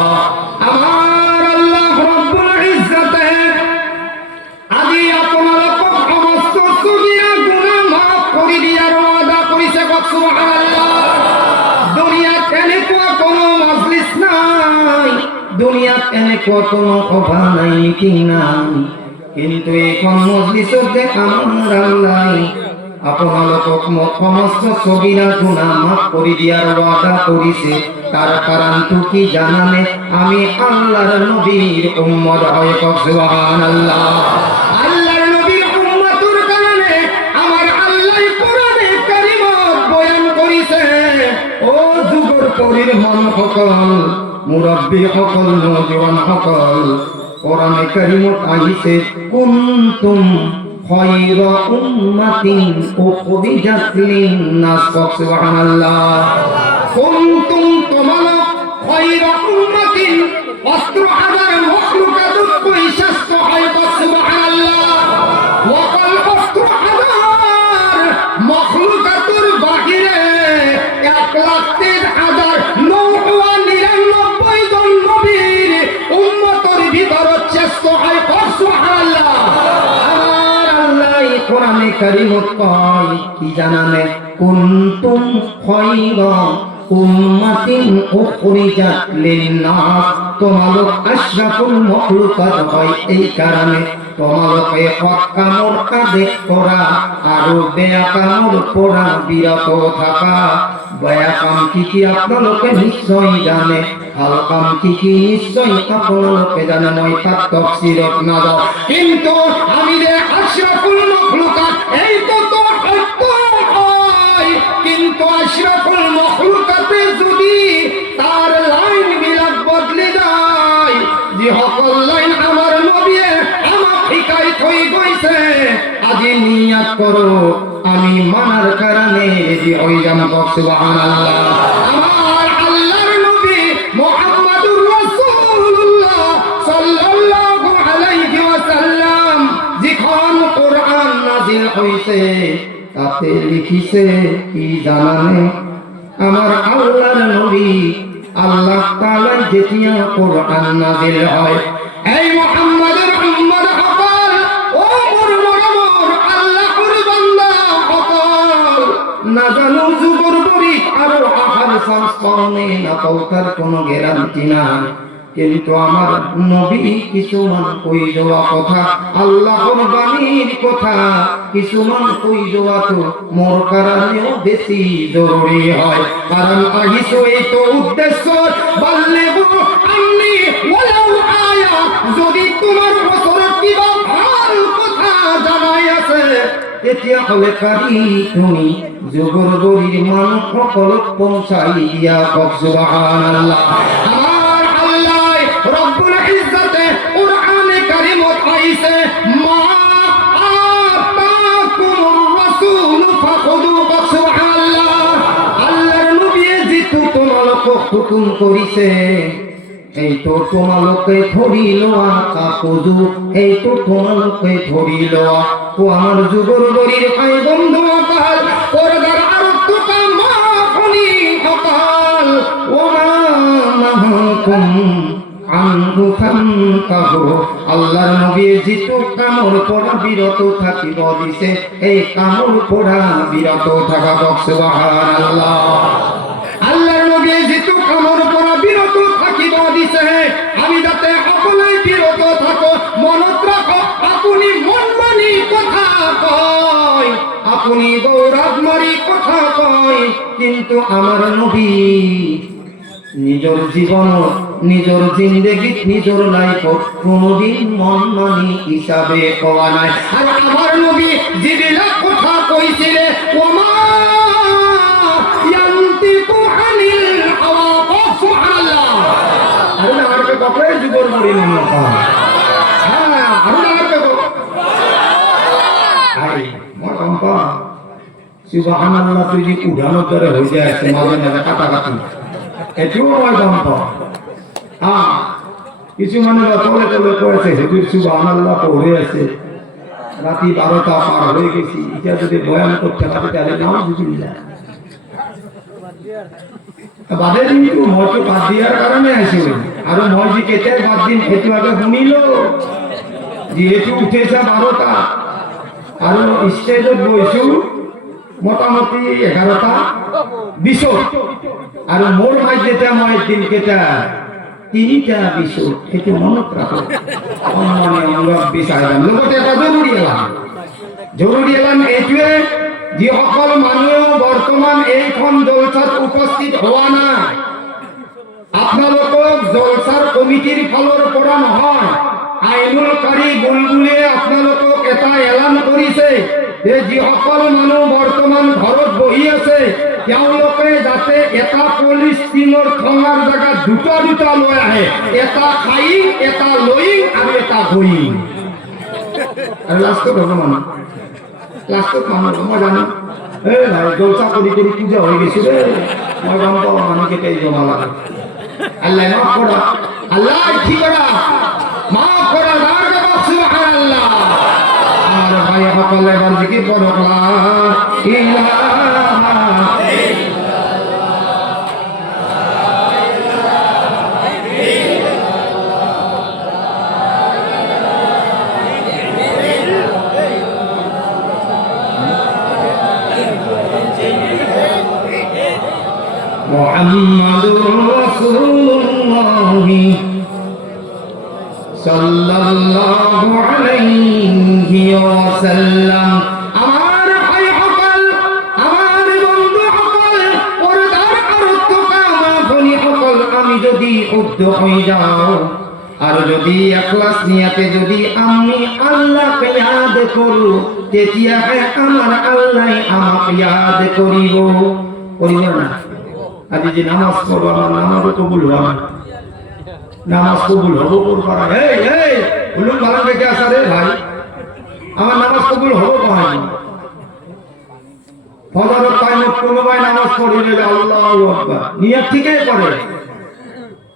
দুনিয়াত এনেকুৱা কোনো সভা নাই কি নাই কিন্তু এইখন মজলিছতে আমাৰ আল্লাহ আপোনালোকক সমস্ত ছবিৰা গুনাহ মাফ কৰি দিয়াৰ ওয়াদা কৰিছে তাৰ কাৰণটো কি জানানে আমি আল্লাহৰ নবীৰ উম্মত হয় সুবহানাল্লাহ আল্লাহৰ নবীৰ উম্মতৰ কাৰণে আমাৰ আল্লাহ কোরআনে কারিমত বয়ান কৰিছে ও যুগৰ পৰিমান সকল মুরব্বী সকল নওজোয়ান সকল কোরআনে কারিমত আহিছে কুনতুম খায়রা উম্মাতিন উখরিজাত লিন-নাস সুবহানাল্লাহ কুনতুম তোমালক খায়রা উম্মাতিন 18000 মখলুকাতকৈ শ্রেষ্ঠ হয় সুবহানাল্লাহ ওয়াকাল 18000 মখলুকাতুর বাহিরে 1,03,000 কোরআনে কারিমত কয় কি জানানে কুনতুম খায়রা উম্মাতিন উখরিজাত লিন-নাস তোমালোক আশরাফুল মখলুকাত হয় এই কারণে তোমালোকে হক কামৰ কাজে কৰা আৰু বেয়া কামৰ পৰা বিৰত থাকা বেয়া কাম কি আপোনালোকে নিশ্চয় জানে ভাল কাম কি নিশ্চয় আপোনালোকে জানে মই তাত তাফসীৰত নাযাওঁ কিন্তু আমি যে আশরাফুল মখলুকাত এই তো সত্য হয় কিন্তু আশরাফুল মখলুকাতে যদি তার লাইন বিলাক বদলে যায় যে সকল লাইন আমার নবীয়ে আমাক শিকাই থৈ গৈছে আজি নিয়াত করো আমি মানার কারণে রেডি হয়ে যাম সুবহানাল্লাহ আমার আল্লাহর নবী মুহাম্মদুর রাসূলুল্লাহ সাল্লাল্লাহু আলাইহি ওয়াসাল্লাম যখন কোরআন নাযিল হইছে তাতে লিখিছে কি জানানে আমার আল্লাহর নবী আল্লাহ তাআলা যেতিয়া কোরআন নাযিল হয় এই মুহাম্মদের উম্মত সকল ও মোর আল্লাহর বান্দা সকল না জানো যুগর বরি আর আহার সংস্করণে না কৌতার কোনো গ্যারান্টি নাই কিন্তু আমার নবী কিছুমান কই যাওয়া কথা আল্লাহর বাণীর কথা কিছুমান কই যাওয়া তো মোর কারণেও বেশি জরুরি হয় কারণ আহিছো এই তো উদ্দেশ্য বাল্লিগু আন্নি ওয়ালাউ আয়া যদি তোমার বছর কিবা ভাল কথা জানাই আছে তেতিয়া হলে পারি তুমি যুগর গরির মান সকল পৌঁছাই দিয়া সুবহানাল্লাহ রব্বুল ইজ্জতে কোরআনে কারিমত আইছে মা আতাকুমুর রাসূল ফাখুযু সুবহানাল্লাহ আল্লাহর নবী যেহেতু তোমালোকক হুকুম করিছে এই তো তোমালোকে ধরিল কাকুজু, এই তো তোমালোকে ধরিল তো আমার যুগর গরির ভাই বন্ধু অকাল পরদার আরত কামা ফনি অকাল ওমা মাহুকুম আনহু ফান্তাহু। আল্লাহর নবী যেহেতু কামড় পড়া বিরত থাকিব দিছে, এই কামড় পড়া বিরত থাকা সুবহানাল্লাহ। আল্লাহর নবী যেহেতু কামড় পড়া বিরত থাকিব দিছে, আমি যাতে সকলে বিরত থাকো। মনত রাখো আপনি মন মানি কথা কয়, আপনি গৌরব মারি কথা কয়, কিন্তু আমার নবী নিজের জীবন নিজের জিন্দেগি নিজের লাইফ কোনদিন মন মানি হিসাবে কোয়া নাই। আর আমার নবী যেবিলাক কথা কইছিলে ওমা ইয়ান্তিকু আনিল হাওয়া সুবহানাল্লাহ। আর না আর কবে যুগর মরি না হ্যাঁ আর না আর কবে আই মরম্পা সুবহানাল্লাহ। তুই যে উড়ানো করে হয়ে যায় মাঝে মাঝে কাটাকাটি এটিও আমার গল্প। কিছু মানুষ তলে তলে পড়েছে হুজুর সুবহানাল্লাহ পড়ে আছে, রাতি 12টা পার হয়ে গেছি, এটা যদি বয়ান করতে পারে তাহলে নাও বুঝিয়ে যায় বাদে কিন্তু মতো বাদ দেওয়ার কারণে আসে। আর মসজিদ কেটে বাদ দিন হেতু আগে শুনিল যেহেতু উঠেছে 12টা আর স্টেজত বইছু মোটামুটি 11টা 20 আর মোর মাই যেটা মই দিন কেটা 3টা 20 থেকে মনত রাখো। মানে আমরা বিচারলাম লগতে এটা জরুরি এলাম এইটোৱে যে সকল মানুহ বৰ্তমান এইখন জলসাত উপস্থিত হোৱা নাই, আপোনালোকক জলসাৰ কমিটিৰ ফালৰ পৰা নহয়, আইনুল কাৰী বুলবুলিয়ে আপোনালোকক এটা এলান কৰিছে যে যিসকল মানুহ বৰ্তমান ঘৰত বহি আছে তেওঁলোকে যাতে এটা পলিষ্টিনৰ ঠঙাৰ জাগাত দুটা দুটা লৈ আহে, এটা খাইং এটা লইং আৰু এটা গইং। আৰু লাষ্টত হ'ব মানুহ লাষ্টত মানুহ মই জানো এই ভাই জলসা কৰি কৰি পূজা হৈ গৈছে দেই, মই গম পাওঁ মানুহকেইটাই জমা লাগে। আল্লাহ মাফ কৰা, আল্লাহ ঠিক কৰা, মাফ কৰা, সুবহানাল্লাহ। আর ভাই সকলে এবার জিকির করো লা ইলাহা মুহাম্মাদুর রাসূলুল্লাহ সাল্লাল্লাহু আলাইহি ওয়াসাল্লাম। আমার ভাই সকল, আমার বন্ধু সকল, পর্দার আরত কামা বনি সকল, আমি যদি উদ্ধ হয়ে যাও আর যদি ইখলাস নিয়াতে যদি আমি আল্লাহকে ইয়াদ করু, তেতিয়া আমার আল্লাহ আমাকে ইয়াদ করিব না। আজ যে নামাজ পড়ব আমার নামাজ কবুল হবে, নামাজ কবুল হবো করবা। এই এই বলুন ভালো দেখে আসা রে ভাই, আমার নামাজ কবুল হবো কয় ফজরের টাইমে কোনো ভাই নামাজ পড়িলে আল্লাহু আকবার নিয়ত ঠিকই করে,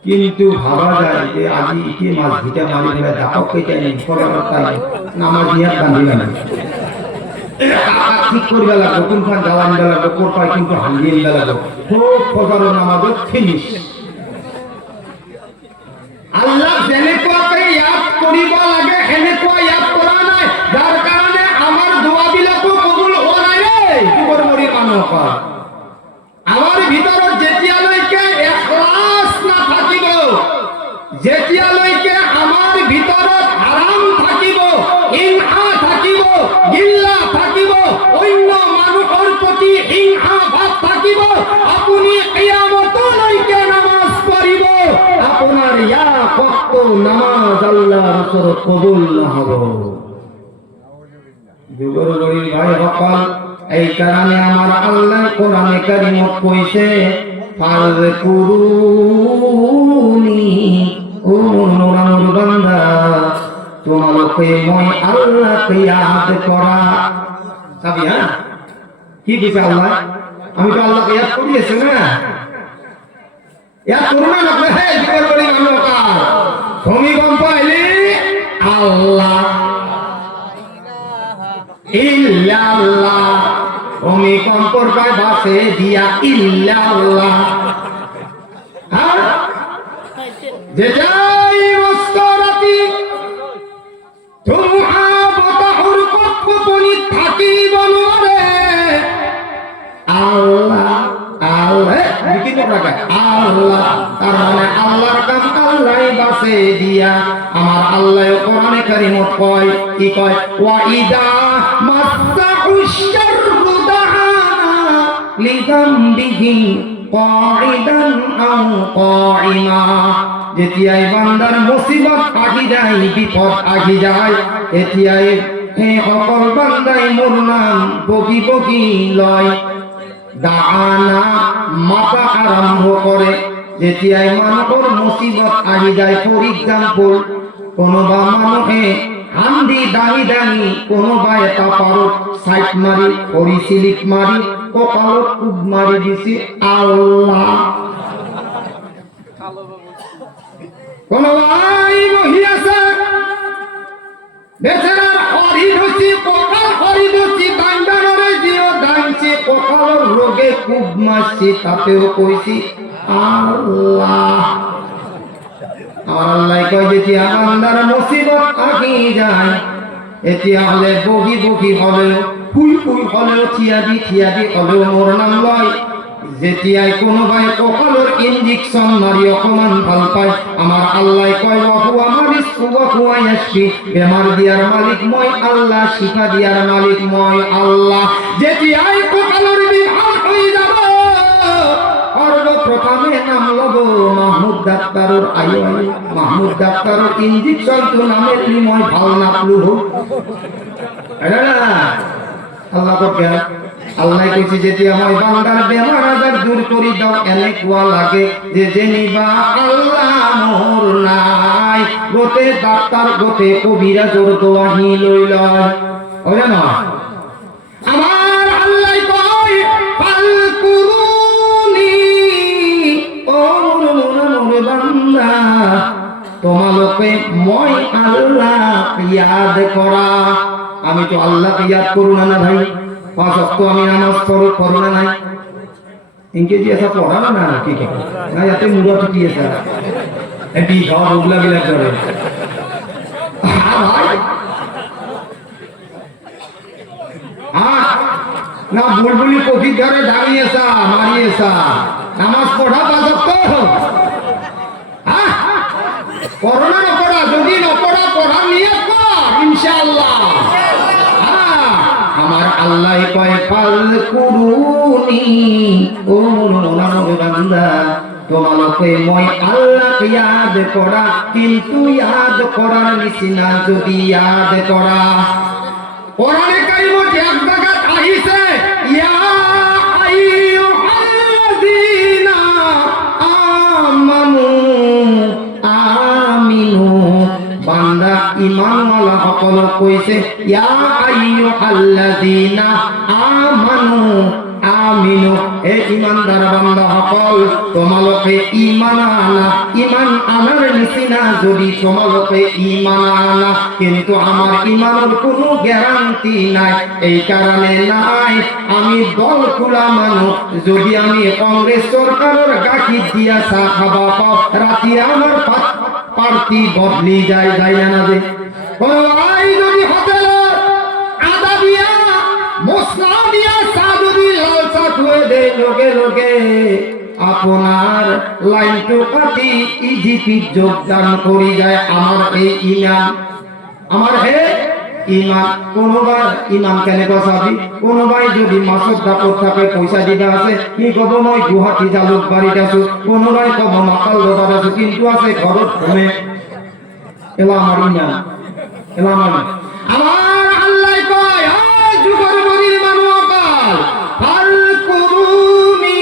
কিন্তু ভাবা যায় যে আজি কি মাছ ভিটা মারি গেলে দাপক কইতে নেই ফজরের টাইমে নামাজ নিয়ত বাঁধিবে না, ঠিক করবে লাগবে, কোনখান জ্বালান লাগবে, কোথায় কিন্তু হাঙ্গিয়ে লাগবে, খুব ফজরের নামাজও ফিনিশ। আল্লাহ যেনেকুৱাকে ইয়াদ কৰিব লাগে সেনেকুৱা ইয়াদ কৰা নাই, যাৰ কাৰণে আমাৰ দোৱাবিলাকো কবুল হোৱা নাই ৰে যুগৰ মৰি মানুহৰ। আমাৰ ভিতৰত যেতিয়ালৈকে ইখলাস নাথাকিব, যেতিয়ালৈকে আমাৰ ভিতৰত হাৰাম থাকিব, হিংসা থাকিব, গিল্লা থাকিব, অন্য মানুহৰ প্ৰতি হিংসা ভাৱ থাকিব, আপুনি কিয়ামতলৈকে নামাজ পঢ়িব, আপোনাৰ ইয়া কত নামাজ আল্লাহর ওচৰত কবুল নহব। যুগৰ গৰিৰ ভাই সকল, এই কারণে আমার আল্লাহ কোরআনে কারীমত কইছে ফাযকুরুনি, ও নূরানুর বান্দা তোমাকে মই আল্লাহকে ইয়াদ করা। সাবি হ্যাঁ কি কইছে আল্লাহ, আমি তো আল্লাহকে ইয়াদ করিয়েছি না, ইয়া করুণা নকলে হে জীবন বলি মানুকার ভূমিকম্প আইলে আল্লাহ ইল্লাল্লাহ ভূমিকম্পর কয় বাসে দিয়া ইল্লাল্লাহ হ্যাঁ যে যাই মস্তরাতি ধুমহা বতাহর কক্ষপনি থাকিব নরে আল্লাহ আল্লাহ বিকিত রাখা আল্লাহ তার মানে আল্লাহর কাম আল্লাহই বাসে দিয়া আমার আল্লাহ কোরআনে কারীমত কয় কি কয় ওয়া ইদা মাসাহুশ শাররু দাআনা লিযামবিহি কাঈদান আও কাঈমা যেতিয়াই বান্দার মুসিবত আগি যায় বিপদ আগি যায় এতিয়াই হে অকল বান্দাই মোর নাম বকি বকি লয় দাআনা মাতা আরম্ভ করে যেতিয়াই মানুষের মুসিবত আগি যায় ফর এক্সাম্পল কোনোবা মানুষে হান্দি দানি দানি কোনোবা এটা পারত সাইট মারি পরি সিলিপ মারি কপালত কুব মারি দিছি আল্লাহ কোনোবাই বহি আছে বেচারার হরি ধুচি কপাল হরি ধুচি দাঙ্গানরে জিও দাঁড়ছে কপালের রোগে খুব মারছি তাতেও কইছি আল্লাহ আমার আল্লাহ কয় যে বান্দার মুসিবত আগি যায় এতিয়া হলে বগি বগি হলেও ফুই ফুই হলেও থিয়াদি হলেও মোর নাম লয় যেতিয়াই কোনোবাই কপালের ইনজেকশন মারি অকমান ভাল পায় আমার আল্লাহ কয় বাবু আমার খুয়াই আসবি বেমার দিয়ার মালিক মই আল্লাহ শিফা দিয়ার মালিক মই আল্লাহ যেতিয়াই কপালের বিভাগ হয়ে যাব সর্বপ্রথমে নাম লব মাহমুদ ডাক্তারের আয়ো মাহমুদ ডাক্তারের ইনজেকশন তো নামের মই ভাল নাপলু হোক আল্লাহ কে আল্লাহ কইছে যেতিয়া মই বান্দার বেমার আজার দূর করি দাও এনে কুয়া লাগে যে জেনিবা আল্লাহ মোর নাই গোতে ডাক্তার গোতে কবিরাজর দোয়া হি লই লয় ওরে না আমার আল্লাহ কয় ফাল কুরুনি ও মোর বান্দা তোমালোকে মই আল্লাহ ইয়াদ করা আমি তো আল্লাহকে ইয়াদ করু না ভাই পাঁচ ওয়াক্ত আমি নামাজ পড়ো না নাই इनके जी ऐसा पढ़ा ना ठीक है ना याते मुड़ा ठीक है सर एटी गांव उगला भी लग रहे हां भाई हां ना बुलबुली कोठी घरे ढाई ऐसा मारी ऐसा नामाज पढ़ा पाँच वक्त हां कोरोना न पढ़ा যদি न पढ़ा पढ़ा নিয়ত কর ইনশাআল্লাহ আমার আল্লাহ কয় ফাল কুরুনি ও মোর বান্দা তোমালোকে মই আল্লাহকে ইয়াদ করা কিন্তু ইয়াদ করার নিচিনা যদি ইয়াদ করা কোরআনে কারিমত এক জায়গায় আহিছে ইয়া আইয়ুহাল্লাযীনা আমানু আমিনু বান্দা ঈমানওয়ালা সকল কইছে ইয়া আইয়ুহাল্লাযীনা আমানু আমিনু হে ঈমানদার বান্দা সকল তোমালোকে ঈমান আনার নিচিনা যদি তোমালোকে ঈমান আনা কিন্তু আমার ঈমানের কোনো গ্যারান্টি নাই এই কারণে নাই আমি দল খোলা মানুষ যদি আমি কংগ্রেস সরকারের গাখি দিয়া চা খাবা পাও রাতি আমার পার্টি বদলি যায় না যে ভাই যদি হোটেল আদা দিয়া মশলা দিয়া চা যদি লাল চা ধুয়ে দেয় লোকে আপনার লাইনটো কাটি ইজিপি যোগদান করি যায় আমার এই ইমান আমার হে ইমান কোনোবাই ইমান কেনে চাবি কোনোবাই যদি মাছত ডাকত থাকে পয়সা দিবা আছে কি কব মই গুৱাহাটী জালুকবাৰীত আছো কোনোবাই কব মাকাল দোকানত আছো কিন্তু আছে ঘৰত ঘুমে এলা আমার ইমান এলা আমার আল্লাহ কয় আ যুগর মরির মানুকাল ফাল কুরুনি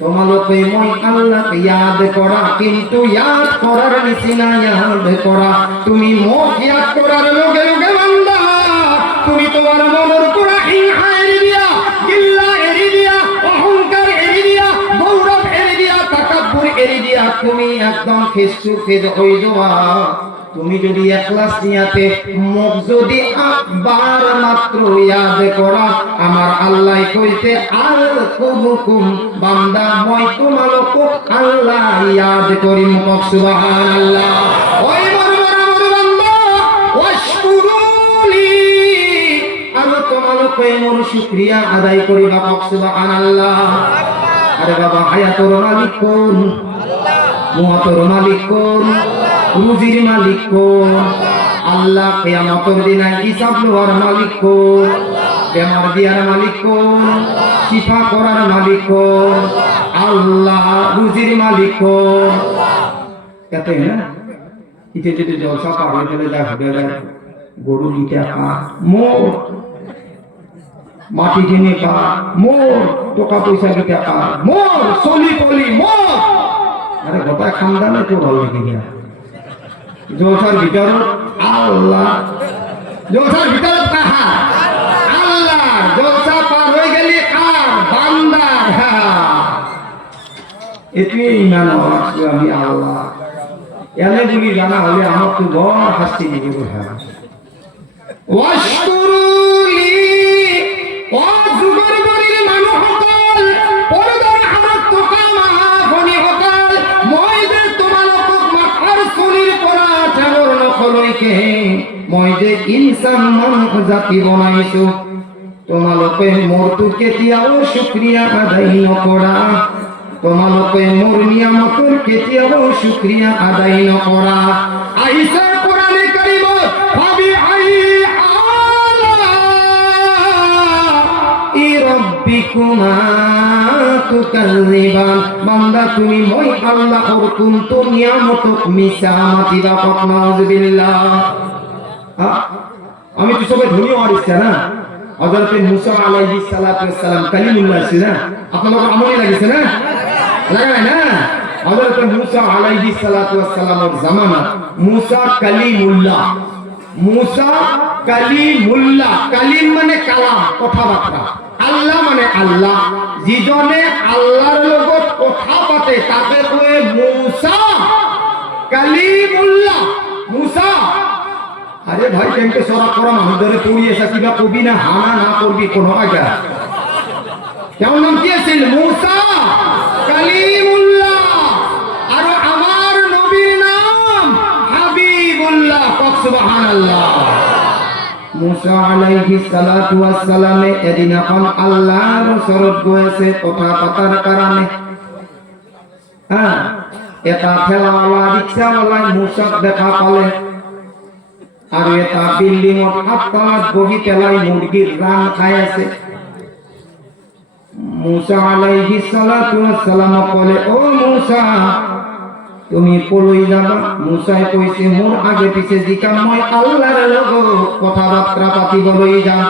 তোমালোকে মই আল্লাহকে ইয়াদ করা কিন্তু ইয়াদ করার নিচিনা ইয়াদ করা তুমি মোক ইয়াদ করার লগে লগে বান্দা তুমি তোমার মনের পুরা হিংসা এড়ি দিয়া গিল্লা এড়ি দিয়া অহংকার এড়ি দিয়া গৌরব এড়ি দিয়া একদম ফেস টু ফেস হয়ে যাওয়া তুমি যদি ইখলাস নিয়াতে মুখ যদি একবার মাত্র ইয়াদ করা আমার আল্লাহ কইতে আর কুবুকুম বান্দা মই তোমালোক আল্লাহ ইয়াদ করি মুখ সুবহানাল্লাহ ওই বান্দা ওয়াশকুরুলি আর তোমালোক মোর শুকরিয়া আদায় করিবা মুখ সুবহানাল্লাহ আরে বাবা হায়াতুর মালিক কোন মুহাতর মালিক কোন রুজির মালিক কোন আল্লাহ কিয়ামতের দিন হিসাব লওয়ার মালিক কোন বেমার দিয়ার মালিক কোন শিফা করার মালিক কোন আল্লাহ রুজির মালিক কোন কত না ইতে যদি জলসা পারে চলে যায় হবে গরু নিতে মোর মাটি কিনে পা মোর টাকা পয়সা দিতে পা মোর সলি পলি মোর আরে গোটা খানদানে তো ভালো লেগে গিয়া জলসার ভিতর আল্লাহ জলসার ভিতর কাহা আল্লাহ জলসা পার হয়ে গেলে কার বান্দার এটাই ইমান আসলে আমি আল্লাহ এনে বলি জানা হলে আমার তো বড় হাসি নিয়ে বসা ওয়াশকুরুলি ও যুগের বড়ির মানুষ সকল পরদার হাত তো কামা ফনি সকল মই যে তোমালোক মাথার শরীর পরা চামর নখলৈকে মই যে ইনসান মানুষ জাতি বনাইছো তোমালোকে মোর তো কেতিয়াও শুকরিয়া আদায় নকৰা তোমালোকে মোর নিয়ামতৰ কেতিয়াও শুকরিয়া আদায় নকৰা আহিছে কোরআনে কারীমত ফাবি আই রব্বিকুমা তুকাযিবান বান্দা তুমি মই আল্লাহর কুনতু নিয়ামতক মিছা মাতিবা নাউযুবিল্লাহ আমি তো সবাই ধনী হওয়ার ইচ্ছা না হযরত মুসা আলাইহিস সালাতু ওয়াস সালাম কালিমুল্লাহ ছিল না আপনাদের আমলে লাগিছে না লাগায় না হযরত মুসা আলাইহিস সালাতু ওয়াস সালামের জামানা মুসা কালিমুল্লাহ কালিম মানে কালাম কথাবার্তা আল্লাহ মানে আল্লাহ যিজনে আল্লাহর লগত কথা পাতে তাকে কয় মুসা কালিমুল্লাহ মুসা আরে ভাই কেমতে সরা করা মানুষ ধরে পড়ি এসা কিবা কবি না হানা না করবি কোনো আজ্ঞা কেমন নাম কি আছিল মুসা কালিমুল্লাহ আর আমার নবীর নাম হাবিবুল্লাহ সুবহানাল্লাহ মুসা আলাইহিস সালাতু ওয়াস সালামে এদিন এখন আল্লাহর শরত গয়েছে কথা পাতার কারণে এটা ঠেলাওয়ালা রিক্সাওয়ালা মুসা দেখা পালে আর এটা বিল্ডিং এর হাততলাত বহি পেলাই মুরগির রান খাই আছে মুসা আলাইহিস সালাতু ওয়াস সালাম বলে ও মুসা তুমি কলই যাবা মুসাই কইছে মোর আগে পিছে জিকা মই আল্লাহর লগত কথাবার্তা পাতিবলৈ যাম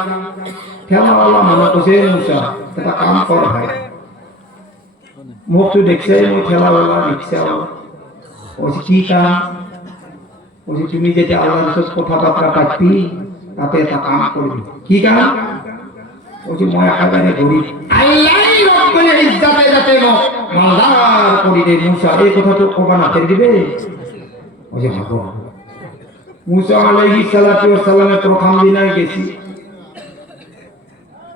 ঠেলাওয়ালা মনে কইছে মুসা এটা কাম কর ভাই মোক তো দেখছে মই ঠেলাওয়ালা রিক্সাওয়ালা ওই কি কাম ওই তুমি যেটা আল্লাহর সাথে কথাবার্তা পাতি তাতে এটা কাম করবি কি কাম ওই মই আগানে গরিব আল্লাহই রব্বুল ইজ্জতে যাতে মালদার করি দে মুসা এই কথা তো কবা না তের দিবে ওই যে ভাবো মুসা আলাইহিস সালাতু ওয়াস সালামের প্রথম দিনে গেছি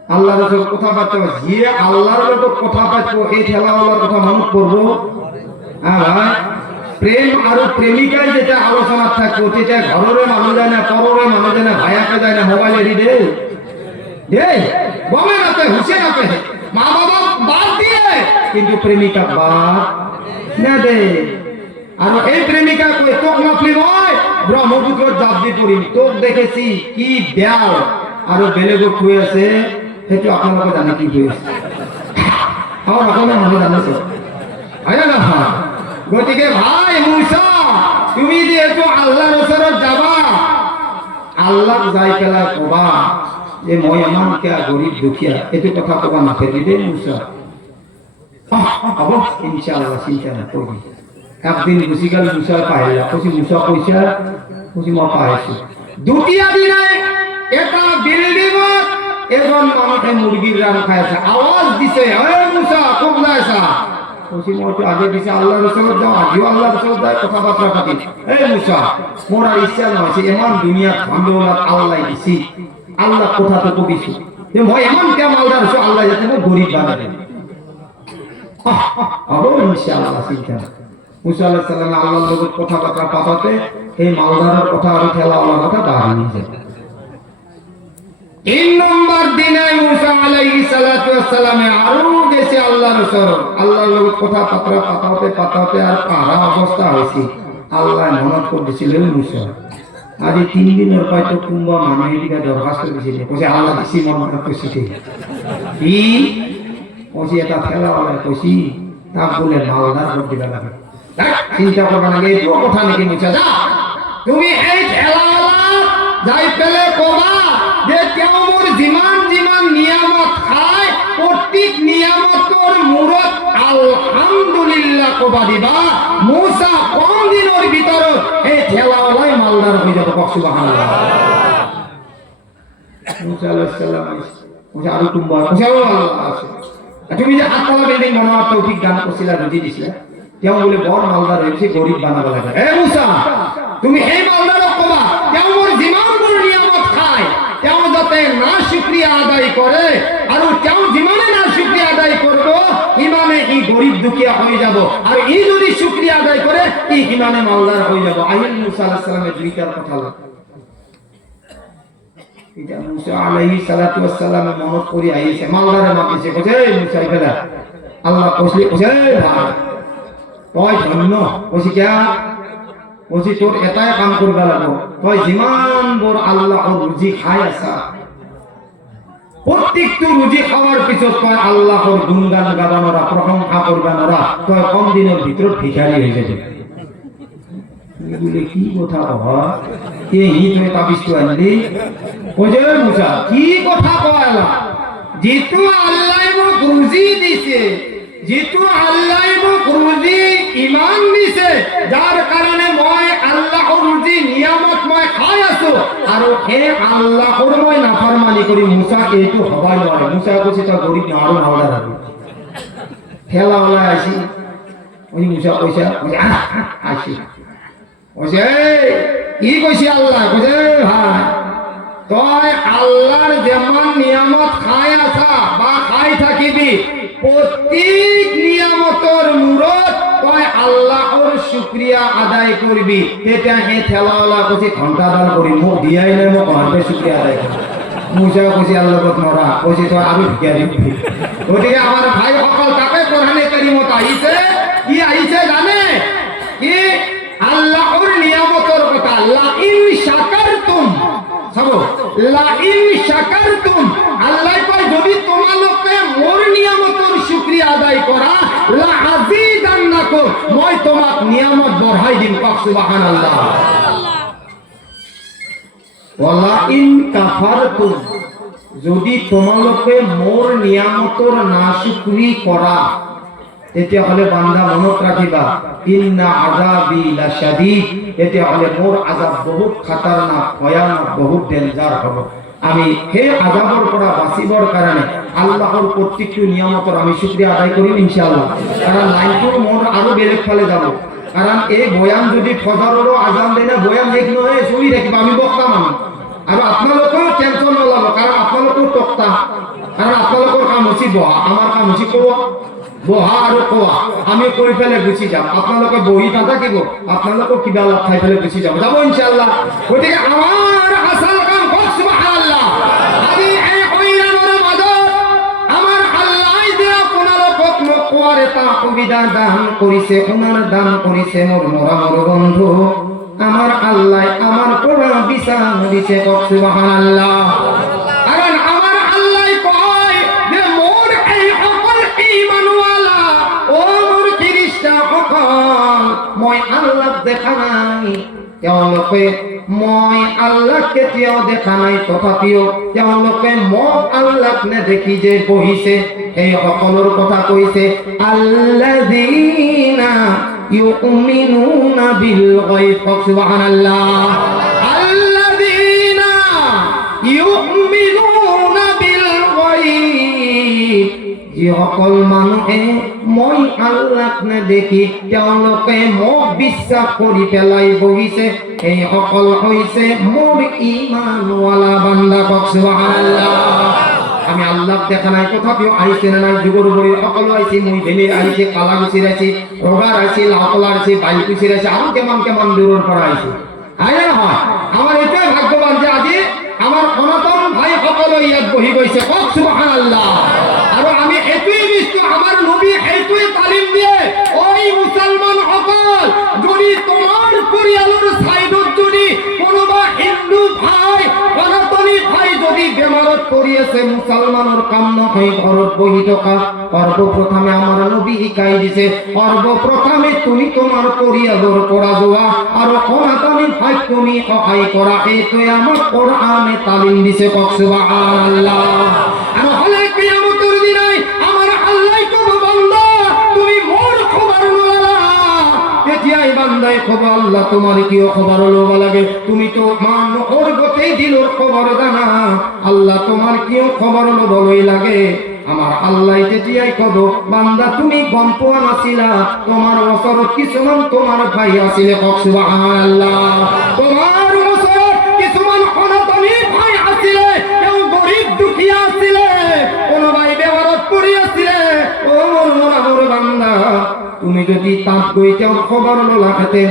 আল্লাহর সাথে কথাবার্তা যে আল্লাহর সাথে কথা পাতবো এই ঠেলাওয়ালার কথা মনে করবো ভাই প্রেম আর প্রেমিকায় যেটা আলোচনা থাকবো সেটা ঘরের মানুষ যায় না পরের মানুষ যায় না ভাইয়াকে যায় না মোবাইলে দে দে বমে রাতে হুসে রাতে মা বাবা বাদ দিয়ে কিন্তু প্রেমিকা বাদ না দে আর এই প্রেমিকা কই তোক মাফলি নয় ব্রহ্মপুত্র জাবদি পড়ি তোক দেখেছি কি দেয়াল আর বেলেগো খুয়ে আছে সেটা আপনারা জানে কি হয়েছে আমার আপনারা মনে জানেছে আয় না গতিকে ভাই মুসা তুমি যে এত আল্লাহর ওসরত যাবা আল্লাহ যাই পেলা কবা যে মই আমার কে গরিব দুখিয়া এত কথা কবা না ফেলি দে মুসা হব ইনশাআল্লাহ চিন্তা না করবি একদিন গুছি গেল মুসা পাইলা কইছি মুসা পয়সা কইছি মই পাইছি দ্বিতীয় দিনে এটা বিল্ডিং এজন মানুষে মুরগির রান খাইছে আওয়াজ দিছে এ মুসা কোন যাইছা কইছি মই তো আগে দিছে আল্লাহর রাসূলের দাও আজিও আল্লাহর রাসূলের দাও কথাবার্তা পাতি এই মুসা মোর আর ইচ্ছা নয় সে এমন দুনিয়া ধনদৌলত আল্লাহ দিছি আল্লাহ কথা তো কইছি যে মই এমন কে মালদার রাসূল আল্লাহ যাতে মই গরিব বানাবে আবার ইনশাআল্লাহ চিন্তা মুসা আলাইহিস সালাম আল্লাহর লগত কথাবার্তা পাতাতে এই মালদারের কথা আর ঠেলাওয়ালার কথা বাড়ি যায় 3 নম্বর দিনে মুসা আলাইহিস সালাতু ওয়াস সালামে আরো গেছে আল্লাহর রাসূল আল্লাহর লগত কথাবার্তা পাতাতে আর পারা অবস্থা হইছে আল্লাহ মনত করে দিছিলেন মুসা আজ 3 দিনের হয়তো কুম্বা মানবিকা দরখাস্ত দিছিল কইছে আল্লাহ দিছি মনত কইছি কি কইছি এটা ঠেলাওয়ালা কইছি তা বলে মালদার করে দিবা লাগে চিন্তা করবা না এই কথা নাকি মুসা যা তুমি এই ঠেলাওয়ালা যাই পেলে কবা যে কেউ মোর জিমান নিয়ামত খায় প্রত্যেক নিয়ামতের মুরত আলহামদুলিল্লাহ কবা দিবা মুসা কম দিনের ভিতর এই ঠেলাওয়ালাই মালদার হয়ে যাবে সুবহানাল্লাহ মুসা আলাইহিস সালাম মুসা আর কুম্বা মুসা আল্লাহ আছে তুমি যে আত্মালা বিল্ডিং বানানোর তৌফিক দান করছিলা বুঝি দিছিলা কেউ বলে বড় মালদার হয়েছে গরিব বানাবে লাগে এ মুসা তুমি এই মালদার কবা কেউ মোর জিমান নিয়ামত খায় কেউ যাতে না শুকরিয়া আদায় করে আর কেউ জীবনে না শুকরিয়া আদায় করব ইমানে এই গরিব দুঃখিয়া হয়ে যাব আর এই যদি শুকরিয়া আদায় করে এই ইমানে মালদার হয়ে যাব আইন মুসা আলাইহিস সালামের দুইটার কথা এটা মুসা আলাইহিস সালাতু ওয়াস সালাম মনত করি আইছে মালদারে মাপিছে কইছে এই মুসা ইফেলা আল্লাহ কইছে কইছে ভাই তুই ধন্য কইছি কি কইছি তোর এটাই কাম করবা লাগো তুই জিমান বড় আল্লাহর রুজি খায় আসা প্রত্যেকটা রুজি খাওয়ার পিছত তুই আল্লাহর গুণগান গাবানোরা প্রশংসা করবানোরা তুই কম দিনের ভিতর ভিখারি হয়ে যাবে এগুলো কি কথা বাবা কে হি তুই তাবিজ আনলি কইছে মুসা কি কথা কয়লা যেহেতু আল্লাহ মোক রুজি দিছে যেহেতু আল্লাহ মোক রুজি ইমান দিছে যার কারণে মই আল্লাহর রুজি নিয়ামত মই খাই আছো আর হে আল্লাহর মই নাফরমানি করি মুসা এইটো হবাই নয় মুসা কইছে তা গরিব না আরো নাওলা রাখি ঠেলাওয়ালা আইছি ওই মুসা কইছে আইছি কইছে কি কইছি আল্লাহ কইছে ভাই তুই আল্লাহর যেমন নিয়ামত খাই আছা বা খাই থাকিবি প্রত্যেক নিয়ামতের মুরত তুই আল্লাহর শুকরিয়া আদায় করবি এটা হে ঠেলাওয়ালা কইছে ঘন্টাদার করি মুখ দিয়াই নাই মোক ঘন্টা শুকরিয়া আদায় করি মুসা কইছে আল্লাহ কত নরা কইছে তুই আমি ভিখারি ওদিকে আমার ভাই সকল তাকে কোরআনে কারীমত আইছে কি আইছে জানে কি আল্লাহর নিয়ামতের কথা লা ইন শাকারতুম সবো লা ইন শাকারতুম আল্লাহ কয় যদি তোমালোকে মোর নিয়ামতের শুকরিয়া আদায় করা লা আযীদান্নাকুম মই তোমাক নিয়ামত বঢ়াই দিম পাক সুবহানাল্লাহ ওয়ালা ইন কাফারতুম যদি তোমালোকে মোর নিয়ামতের নাশুকরি করা এতে হলে বান্দা মনত রাখিবা ইন্না আযাবি লাশাদীদ এতে হলে মোর আযাব বহুত খতরনাক ভয়ানক বহুত ডেঞ্জার হবে আমি হে আযাবের পড়া বাঁচিবার কারণে আল্লাহর প্রত্যেকটি নিয়ামতের আমি শুকরিয়া আদায় করি ইনশাআল্লাহ কারণ লাইনটো মোর আরো বেলেগ ফলে যাব কারণ এই বয়ান যদি ফজরেরও আযান দেয় না বয়ান দেখ নয় শুনি রাখিবা আমি বক্তা মানুষ আর আপনালোকেও টেনশন নলাব কারণ আপনালোকেও তক্তা কারণ আপনালোকের কাম হচ্ছে বহা আমার কাম হচ্ছে কোয়া বহা আৰু কোৱা আমি কৰি ফেলে গুচি যাম আপোনালোকে বহি নাথাকিব আপোনালোকে কিবা অলপ খাই ফেলে গুচি যাব ইনশাআল্লাহ গতিকে আমাৰ আচল কাম কওক সুবহানাল্লাহ আজি এই কইৰানৰ মাজত আমাৰ আল্লাহ যে আপোনালোকক কোৱাৰ এটা সুবিধা দান কৰিছে ওনাৰ দান কৰিছে মোৰ মৰমৰ বন্ধু আমার আল্লাহ আমার পৰা বিচাৰ দিছে কওক সুবহানাল্লাহ কারণ আমার আল্লাহ কয় যে মোর এই অকল ঈমানওয়ালা ও মোর ফেরেশতা সকল মই আল্লাহ দেখা নাই তেওঁলোকে মই আল্লাহ কেতিয়াও দেখা নাই তথাপিও তেওঁলোকে মোক আল্লাহ নেদেখি যে বহিছে এই সকলৰ কথা কৈছে আল্লাযীনা ইউমিনুনা বিল গায়ব সুবহানাল্লাহ আল্লাযীনা ইউমিনুনা বিল গায়ব যিসকল মানুহে মই আল্লাহক নেদেখি তেওঁলোকে মোক বিশ্বাস কৰি পেলাই বহিছে, এইসকল হৈছে মোৰ ঈমানৱালা বান্দা। কওক সুবহানাল্লাহ। আমি আল্লাহক দেখা নাই, তথাপিও আহিছে না নাই? যুগৰ উপৰি সকলো আহিছে, মই ভেলি আহিছে, কালাগুচিৰ আহিছে, ৰগাৰ আহিছে, লাওকলাৰ আহিছে, বাইকুচিৰ আহিছে, আৰু কেমান দূৰৰ পৰা আহিছে। হয় নে নহয়? আমাৰ এইটোৱে ভাগ্যৱান যে আজি আমাৰ সনাতন ভাই সকলো ইয়াত বহি গৈছে। কওক সুবহানাল্লাহ। আৰু আমি এইটোৱে বস্তু আমাৰ নবী এইটোৱে তালিম দিয়ে, ওই মুছলমান সকল, যদি তোমাৰ পৰিয়ালৰ সাইডত যদি কোনোবা হিন্দু ভাই, সনাতনী ভাই যদি বেমাৰত পৰি আছে, মুছলমানৰ কাম নহয় ঘৰত বহি থকা, সৰ্বপ্ৰথমে আমাৰ নবী শিকাই দিছে, সৰ্বপ্ৰথমে তুমি তোমাৰ পৰিয়ালৰ পৰা যোৱা আৰু সনাতনী ভাই তুমি সহায় কৰা। এইটোৱে আমাক কোরআনে তালিম দিছে। কওক সুবহানাল্লাহ। আর হলে কিয়ামতের দিনাই আমার আল্লাহ কব, বান্দা তুমি মোর খবর ললা। এতিয়াই বান্দাই কব, আল্লাহ তোমার কি খবর লবা লাগে? তুমি তো মান ওর গতেই দিলর খবর জানা, আল্লাহ তোমার কি খবর লবই লাগে? আমার আল্লাহ তেতিয়াই কব, বান্দা তুমি গম পোৱা নাছিলা তোমার ওচৰত কিছুমান তোমার ভাই আছিলে। কওক সুবহানাল্লাহ। তোমার ওচৰত কিছুমান সনাতনী ভাই আছিলে, কেউ গরিব দুখীয়া আছিলে, কোনোবাই বেমাৰত পৰি আছিলে। ও মোৰ বান্দা, তুমি যদি তাত গৈ তেওঁৰ খবৰ ললাহেঁতেন,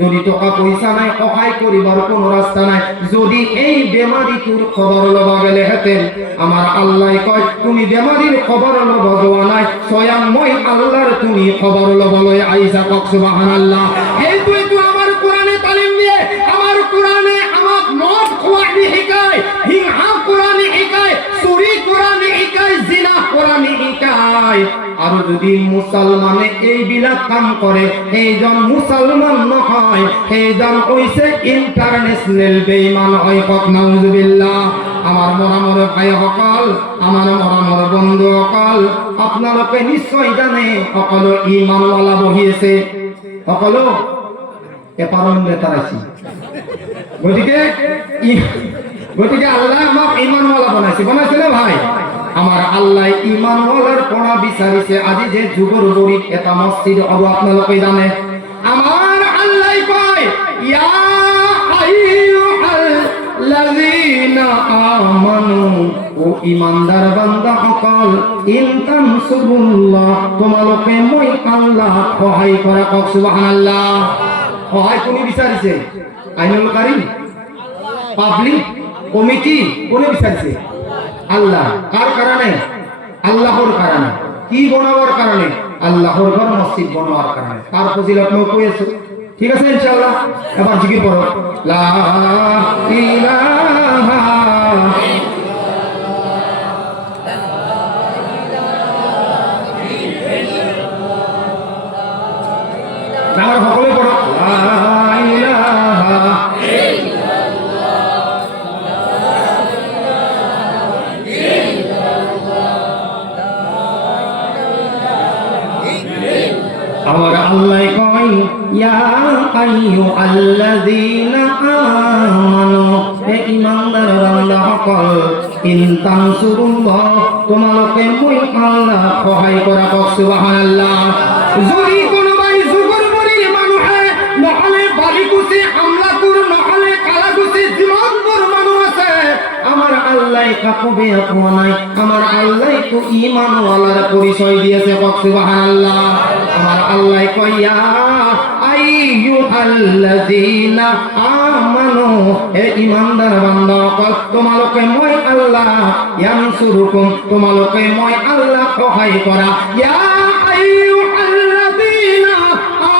যদি টকা পয়সা নাই, সহায় করিবার কোনো রাস্তা নাই, যদি এই বেমারিটোর খবর লবা গেলেহেঁতেন, আমার আল্লাহ কয় তুমি বেমারির খবর লব যোৱা নাই, স্বয়ং মই আল্লাহর তুমি খবর লবলৈ আইসা। কওক সুবহানাল্লাহ। এইটো আমার কোরআনে তালিম দিয়ে, আমার কোরআনে আমাক মদ খোৱানি শিকায়, হিংসা কোরআনে শিকায়, চুরি কোরআনে শিকায়, জিনা কোরআনে শিকায়। আৰু যদি মুছলমানে এইবিলাক কাম কৰে, সেইজন মুছলমান নহয়, সেইজন হৈছে ইন্টাৰনেশ্যনেল বেঈমান হয়। কওক নাউজুবিল্লাহ। আমার মৰমৰ ভাইসকল, আমার মৰমৰ বন্ধুসকল, আপোনালোকে নিশ্চয় জানে সকলো ঈমানৱালা বহি আছে, সকলো এপাৰণ লেটাৰাইছি। গতিকে আল্লাহ আমাক ঈমানৱালা বনাইছিলে ভাই। আমার আল্লাহ ঈমানওয়ালার পড়া বিচারিছে। আজি যে যুগর গরিব এটা মসজিদ হব, আপনালোকে জানে। আমার আল্লাহ কয়, ইয়া আইয়ুহাল্লাযীনা আমানু, ও ঈমানদার বান্দা সকল, ইন তানসুরুল্লাহ, তোমালোকে মই আল্লাহ সহায় করা। কওক সুবহানাল্লাহ। সহায় কোনে বিচাৰিছে? আইনুল কারীম, পাবলিক কমিটি কোনে বিচাৰিছে? আল্লাহ। কার কারণে? আল্লাহর কারণে। কি বনাবার কারণে? আল্লাহর ঘর মসজিদ বনাবার কারণে। তার ফজিলত মই কই আছো, ঠিক আছে ইনশাআল্লাহ। এবার জিকির করো, লা ইলাহা আমার সকলে পড়ো, লা ইলাহা আমার আল্লাহ কয়, ইয়া আইয়ুহাল্লাযীনা আমানু, হে ঈমানদার বান্দা সকল, ইন তানসুরুল্লাহ, তোমালোকে মই আল্লাহ সহায় করা। কওক সুবহানাল্লাহ। যদি কোনোবাই যুগৰ বৰিৰ মানুহে, নহলে বালিকুচি আমলাকুৰ, নহলে কালাগুচি যিমানবোৰ মানুহ আছে, আমার আল্লাহ কাকো বেয়া পোৱা নাই। আমার আল্লাহ তো ঈমানওয়ালার পরিচয় দিয়েছে। কওক সুবহানাল্লাহ। আমার আল্লাহ কয়, ইয়া আইয়ুহাল্লাযীনা আমানু, হে ঈমানদার বান্দা সকল, তোমালোকে মই আল্লাহ ইয়ানসুরুকুম, তোমালোকে মই আল্লাহ সহায় করা। ইয়া আইয়ুহাল্লাযীনা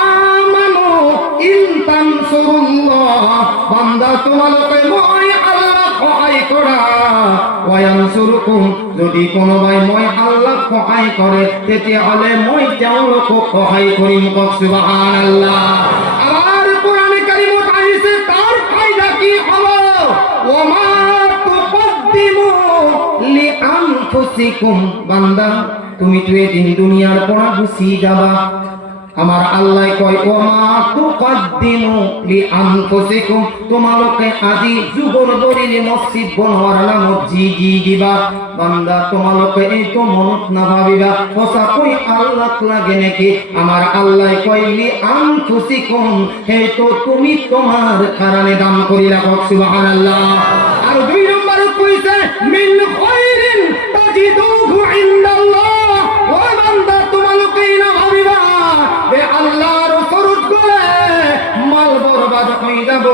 আমানু ইন তানসুরুল্লাহ, বান্দা তোমালোকে মই আল্লাহ সহায় করা। ওয়ায়ানসুরুকুম, যদি কোনোবাই মই আল্লাহ সহায় কৰে, তেতিয়াহ'লে মই তেওঁলোকক সহায় কৰিম। কওক সুবহানাল্লাহ। আর কোরআনে কারিমত আহিছে তার ফায়দা কি হলো? ওমা তুকদ্দিমু লিআনফুসিকুম, বান্দা তুমি তো এদিন দুনিয়ার পড়া গুছি যাবা, আমার আল্লাহ কয় ওমা তুকদ্দিমু লিআনফুসিকুম, তোমালোকে আজি যুগর বরিলে মসজিদ বনোয়ার নামত জি দিবা বান্দা, তোমালোকে এই তো মনত না ভাবিবা ওসা কই আল্লাহ লাগে নাকি। আমার আল্লাহ কয় লিআনফুসিকুম, এই তো তুমি তোমার কারণে দান করি রাখো। সুবহানাল্লাহ। আর 2 নম্বর কইছে মিন খায়রিন তাজিদুহু ইনদাল্লাহ, ও বান্দা তোমালোকে না ভাবিবা এ আল্লাহর ফরজ করে মাল বরবাদ হয়ে যাব।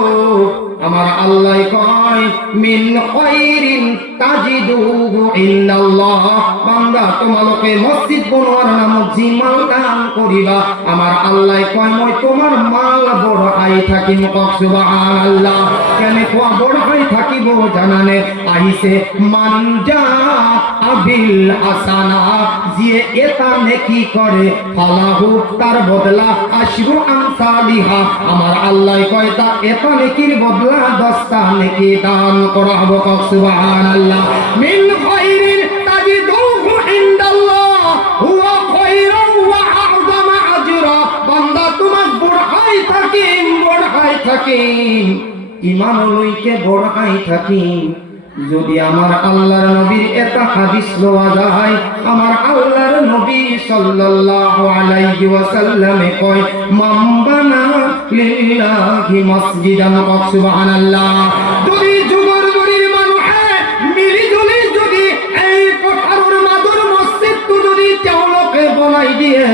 আমার আল্লাহ কয় মিন খায়রিন তাজিদুহু ইনদাল্লাহ, বান্দা তোমালোকে মসজিদ বনোয়ার নামত জি মাল দান করিবা, আমার আল্লাহ কয় মই তোমার মাল বড়াই থাকিব। সুবহানাল্লাহ। কেন কোয়া বড়াই থাকিব জানানে আইছে মানজা আবিল হাসানা, যে এটা নেকি করে ফালাহু, তার বদলা আশরু আমসালিহা, আমার আল্লাহ কয় তা এটা নেকির বদলা 10টা নেকি দান করা হবে। সুবহানাল্লাহ। মিন খায়রিন তাজিদুহু ইনদাল্লাহ হুয়া খায়রুন ওয়া আ'যামা আজরা, বান্দা তোমার বড়াই থাকি ইমান লইকে বড়াই থাকি। যদি আমার আল্লাহর নবীর এটা হাদিস লওয়া যায়, আমার আল্লাহর নবী সাল্লাল্লাহু আলাইহি ওয়াসাল্লামে কয় মান বানা লিল্লাহি মসজিদান। সুবহানাল্লাহ। যদি যুগর গরির মানুষে মিলিজুলি যদি এই কোঠার মাদুর মসজিদ তো যদি তেওলোকে বনাই দিয়ে,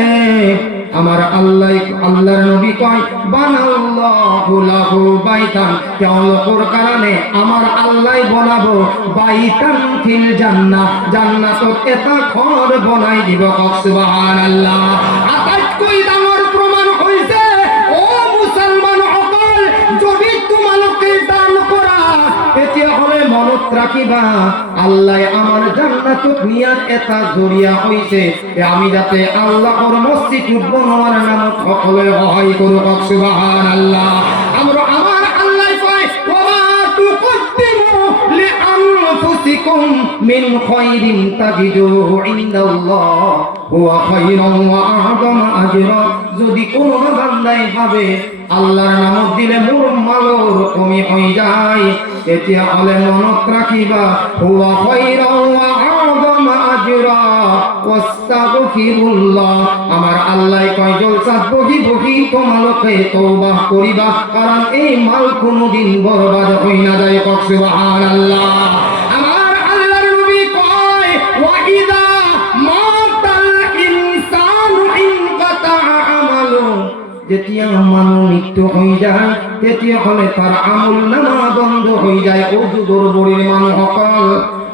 আমার আল্লাহর নবী কয় বানাল্লাহু লাহু বাইতান, তেওলোকর কারণে আমার আল্লাহ বনাবো বাইতান ফিল জান্নাহ, জান্নাতত এটা ঘর বনাই দিব। সুবহানাল্লাহ। আটাইতকৈ ডাঙৰ প্রমাণ হইছে ও মুসলমান সকল, যদি তোমালোকে দান করা তেতিয়া হলে মনত রাখিবা আল্লাহ আমার জান্নাতত নিয়ার এটা জরিয়া হইছে, আমি যাতে আল্লাহর মসজিদ বনোয়ার নামত সকলে সহায় করুক। সুবহানাল্লাহ। আমার আল্লাহ কয় ওয়া তুকদ্দিমু লিআনফুসিকুম মিন খায়রিন তাজিদুহু ইনদাল্লাহ হুয়া খায়রুন ওয়া আ'যামা আজরা, যদি কোন বান্দাই ভাবে আল্লাহর নামত দিলে মোর মালর কমি হয়ে যায়, এতিয়া হলে মনত রাখিবা হুয়া খায়রুন ওয়া আ'যামা আজরা ওয়াস্তাগফিরুল্লাহ, আমার আল্লাহ কয় জলসাত বহি তোমালোকে তওবা করিবা, কারণ এই মাল কোনদিন বরবাদ হই না যায়। সুবহানাল্লাহ। আমার আল্লাহর নবী কয় ওয়া ইদা মাতাল ইনসানু ইনকাতা আমালু, যেতিয়া মানুহ মৃত্যু হয়ে যায় তেতিয়া হলে তার আমল নামা বন্ধ হয়ে যায়। ও যুগর বড়ির মানুষসকল,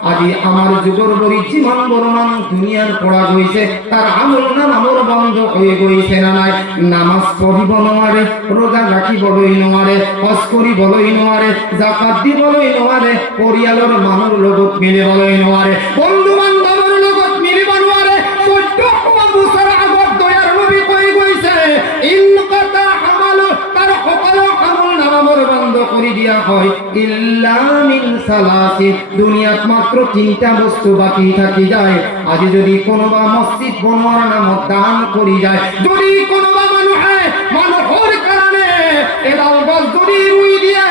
আজি আমার যুগর বড়ি যিমান বড় মানুষ দুনিয়ার পড়া গৈছে তার আমল নামার বন্ধ হয়ে গৈছে না নাই? নামাজ পড়িব নোৱাৰে, রোজা রাখিবলৈ নোৱাৰে, হজ কৰিবলৈ নোৱাৰে, জাকাত দিবলৈ নোৱাৰে, পৰিয়ালৰ মানুহৰ লগত মিলিবলৈ নোৱাৰে, বন্ধু বান্ধৱৰ লগত মিলিব নোৱাৰে। 14 বছৰ আগত দয়াৰ নবী কৈ গৈছে ইনকাতা আমালু, তার সকল আমল নামার বন্ধ করে দিয়া হয় ইল্লা মিন সালাসি, দুনিয়াত মাত্র 3টা বস্তু বাকি থাকি যায়। আজি যদি কোনোবা মসজিদ বনোয়ার নামত দান করি যায়, যদি কোনোবা মানুহৰ কারণে এডাল গছ যদি রুই দিয়ে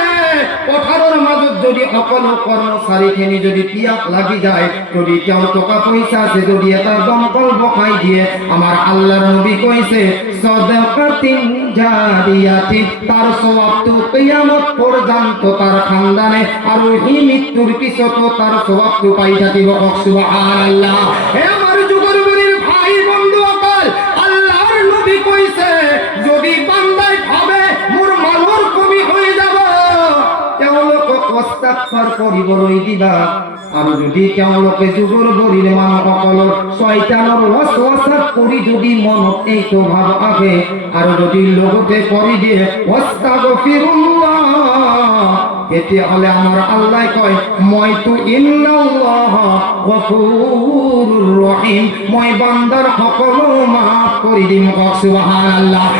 পথাৰৰ মাজত যদি সকল কর্মচারীখিনি যদি পিয়াস লাগি যায়, যদি কেউ টকা পয়সা আছে যদি এটা দমকল বসাই দিয়ে, আমার আল্লাহর নবী কইছে সাদাকাতিন জারিয়াতিন, তার সওয়াবটো কিয়ামত পর্যন্ত তার খানদানে আর এই মৃত্যুর পিছতো তার সওয়াবটো পাই থাকিব। সুবহানাল্লাহ। হে আমার যুগর বড়ির ভাই বন্ধু সকল, আল্লাহর নবী কইছে যদি বান্দাই ভাবে মোর মালর কমি হয়ে যাব, তেওঁলোকক ইস্তিগফার কৰিবলৈ দিবা। আর যদি তেওঁলোকে যুগর বড়ির মানুহসকলৰ শয়তানৰ ওয়াসওয়াসাত পৰি যদি মনত এইটো ভাব আহে আর যদি লগতে কৰি দিয়ে আস্তাগফিরুল্লাহ, তেতিয়াহ'লে আমাৰ আল্লাহ কয় মইতো ইন্নাল্লাহ গফুরুর রহিম, মই বান্দাৰ সকলো মাফ কৰি দিম। সুবহানাল্লাহ।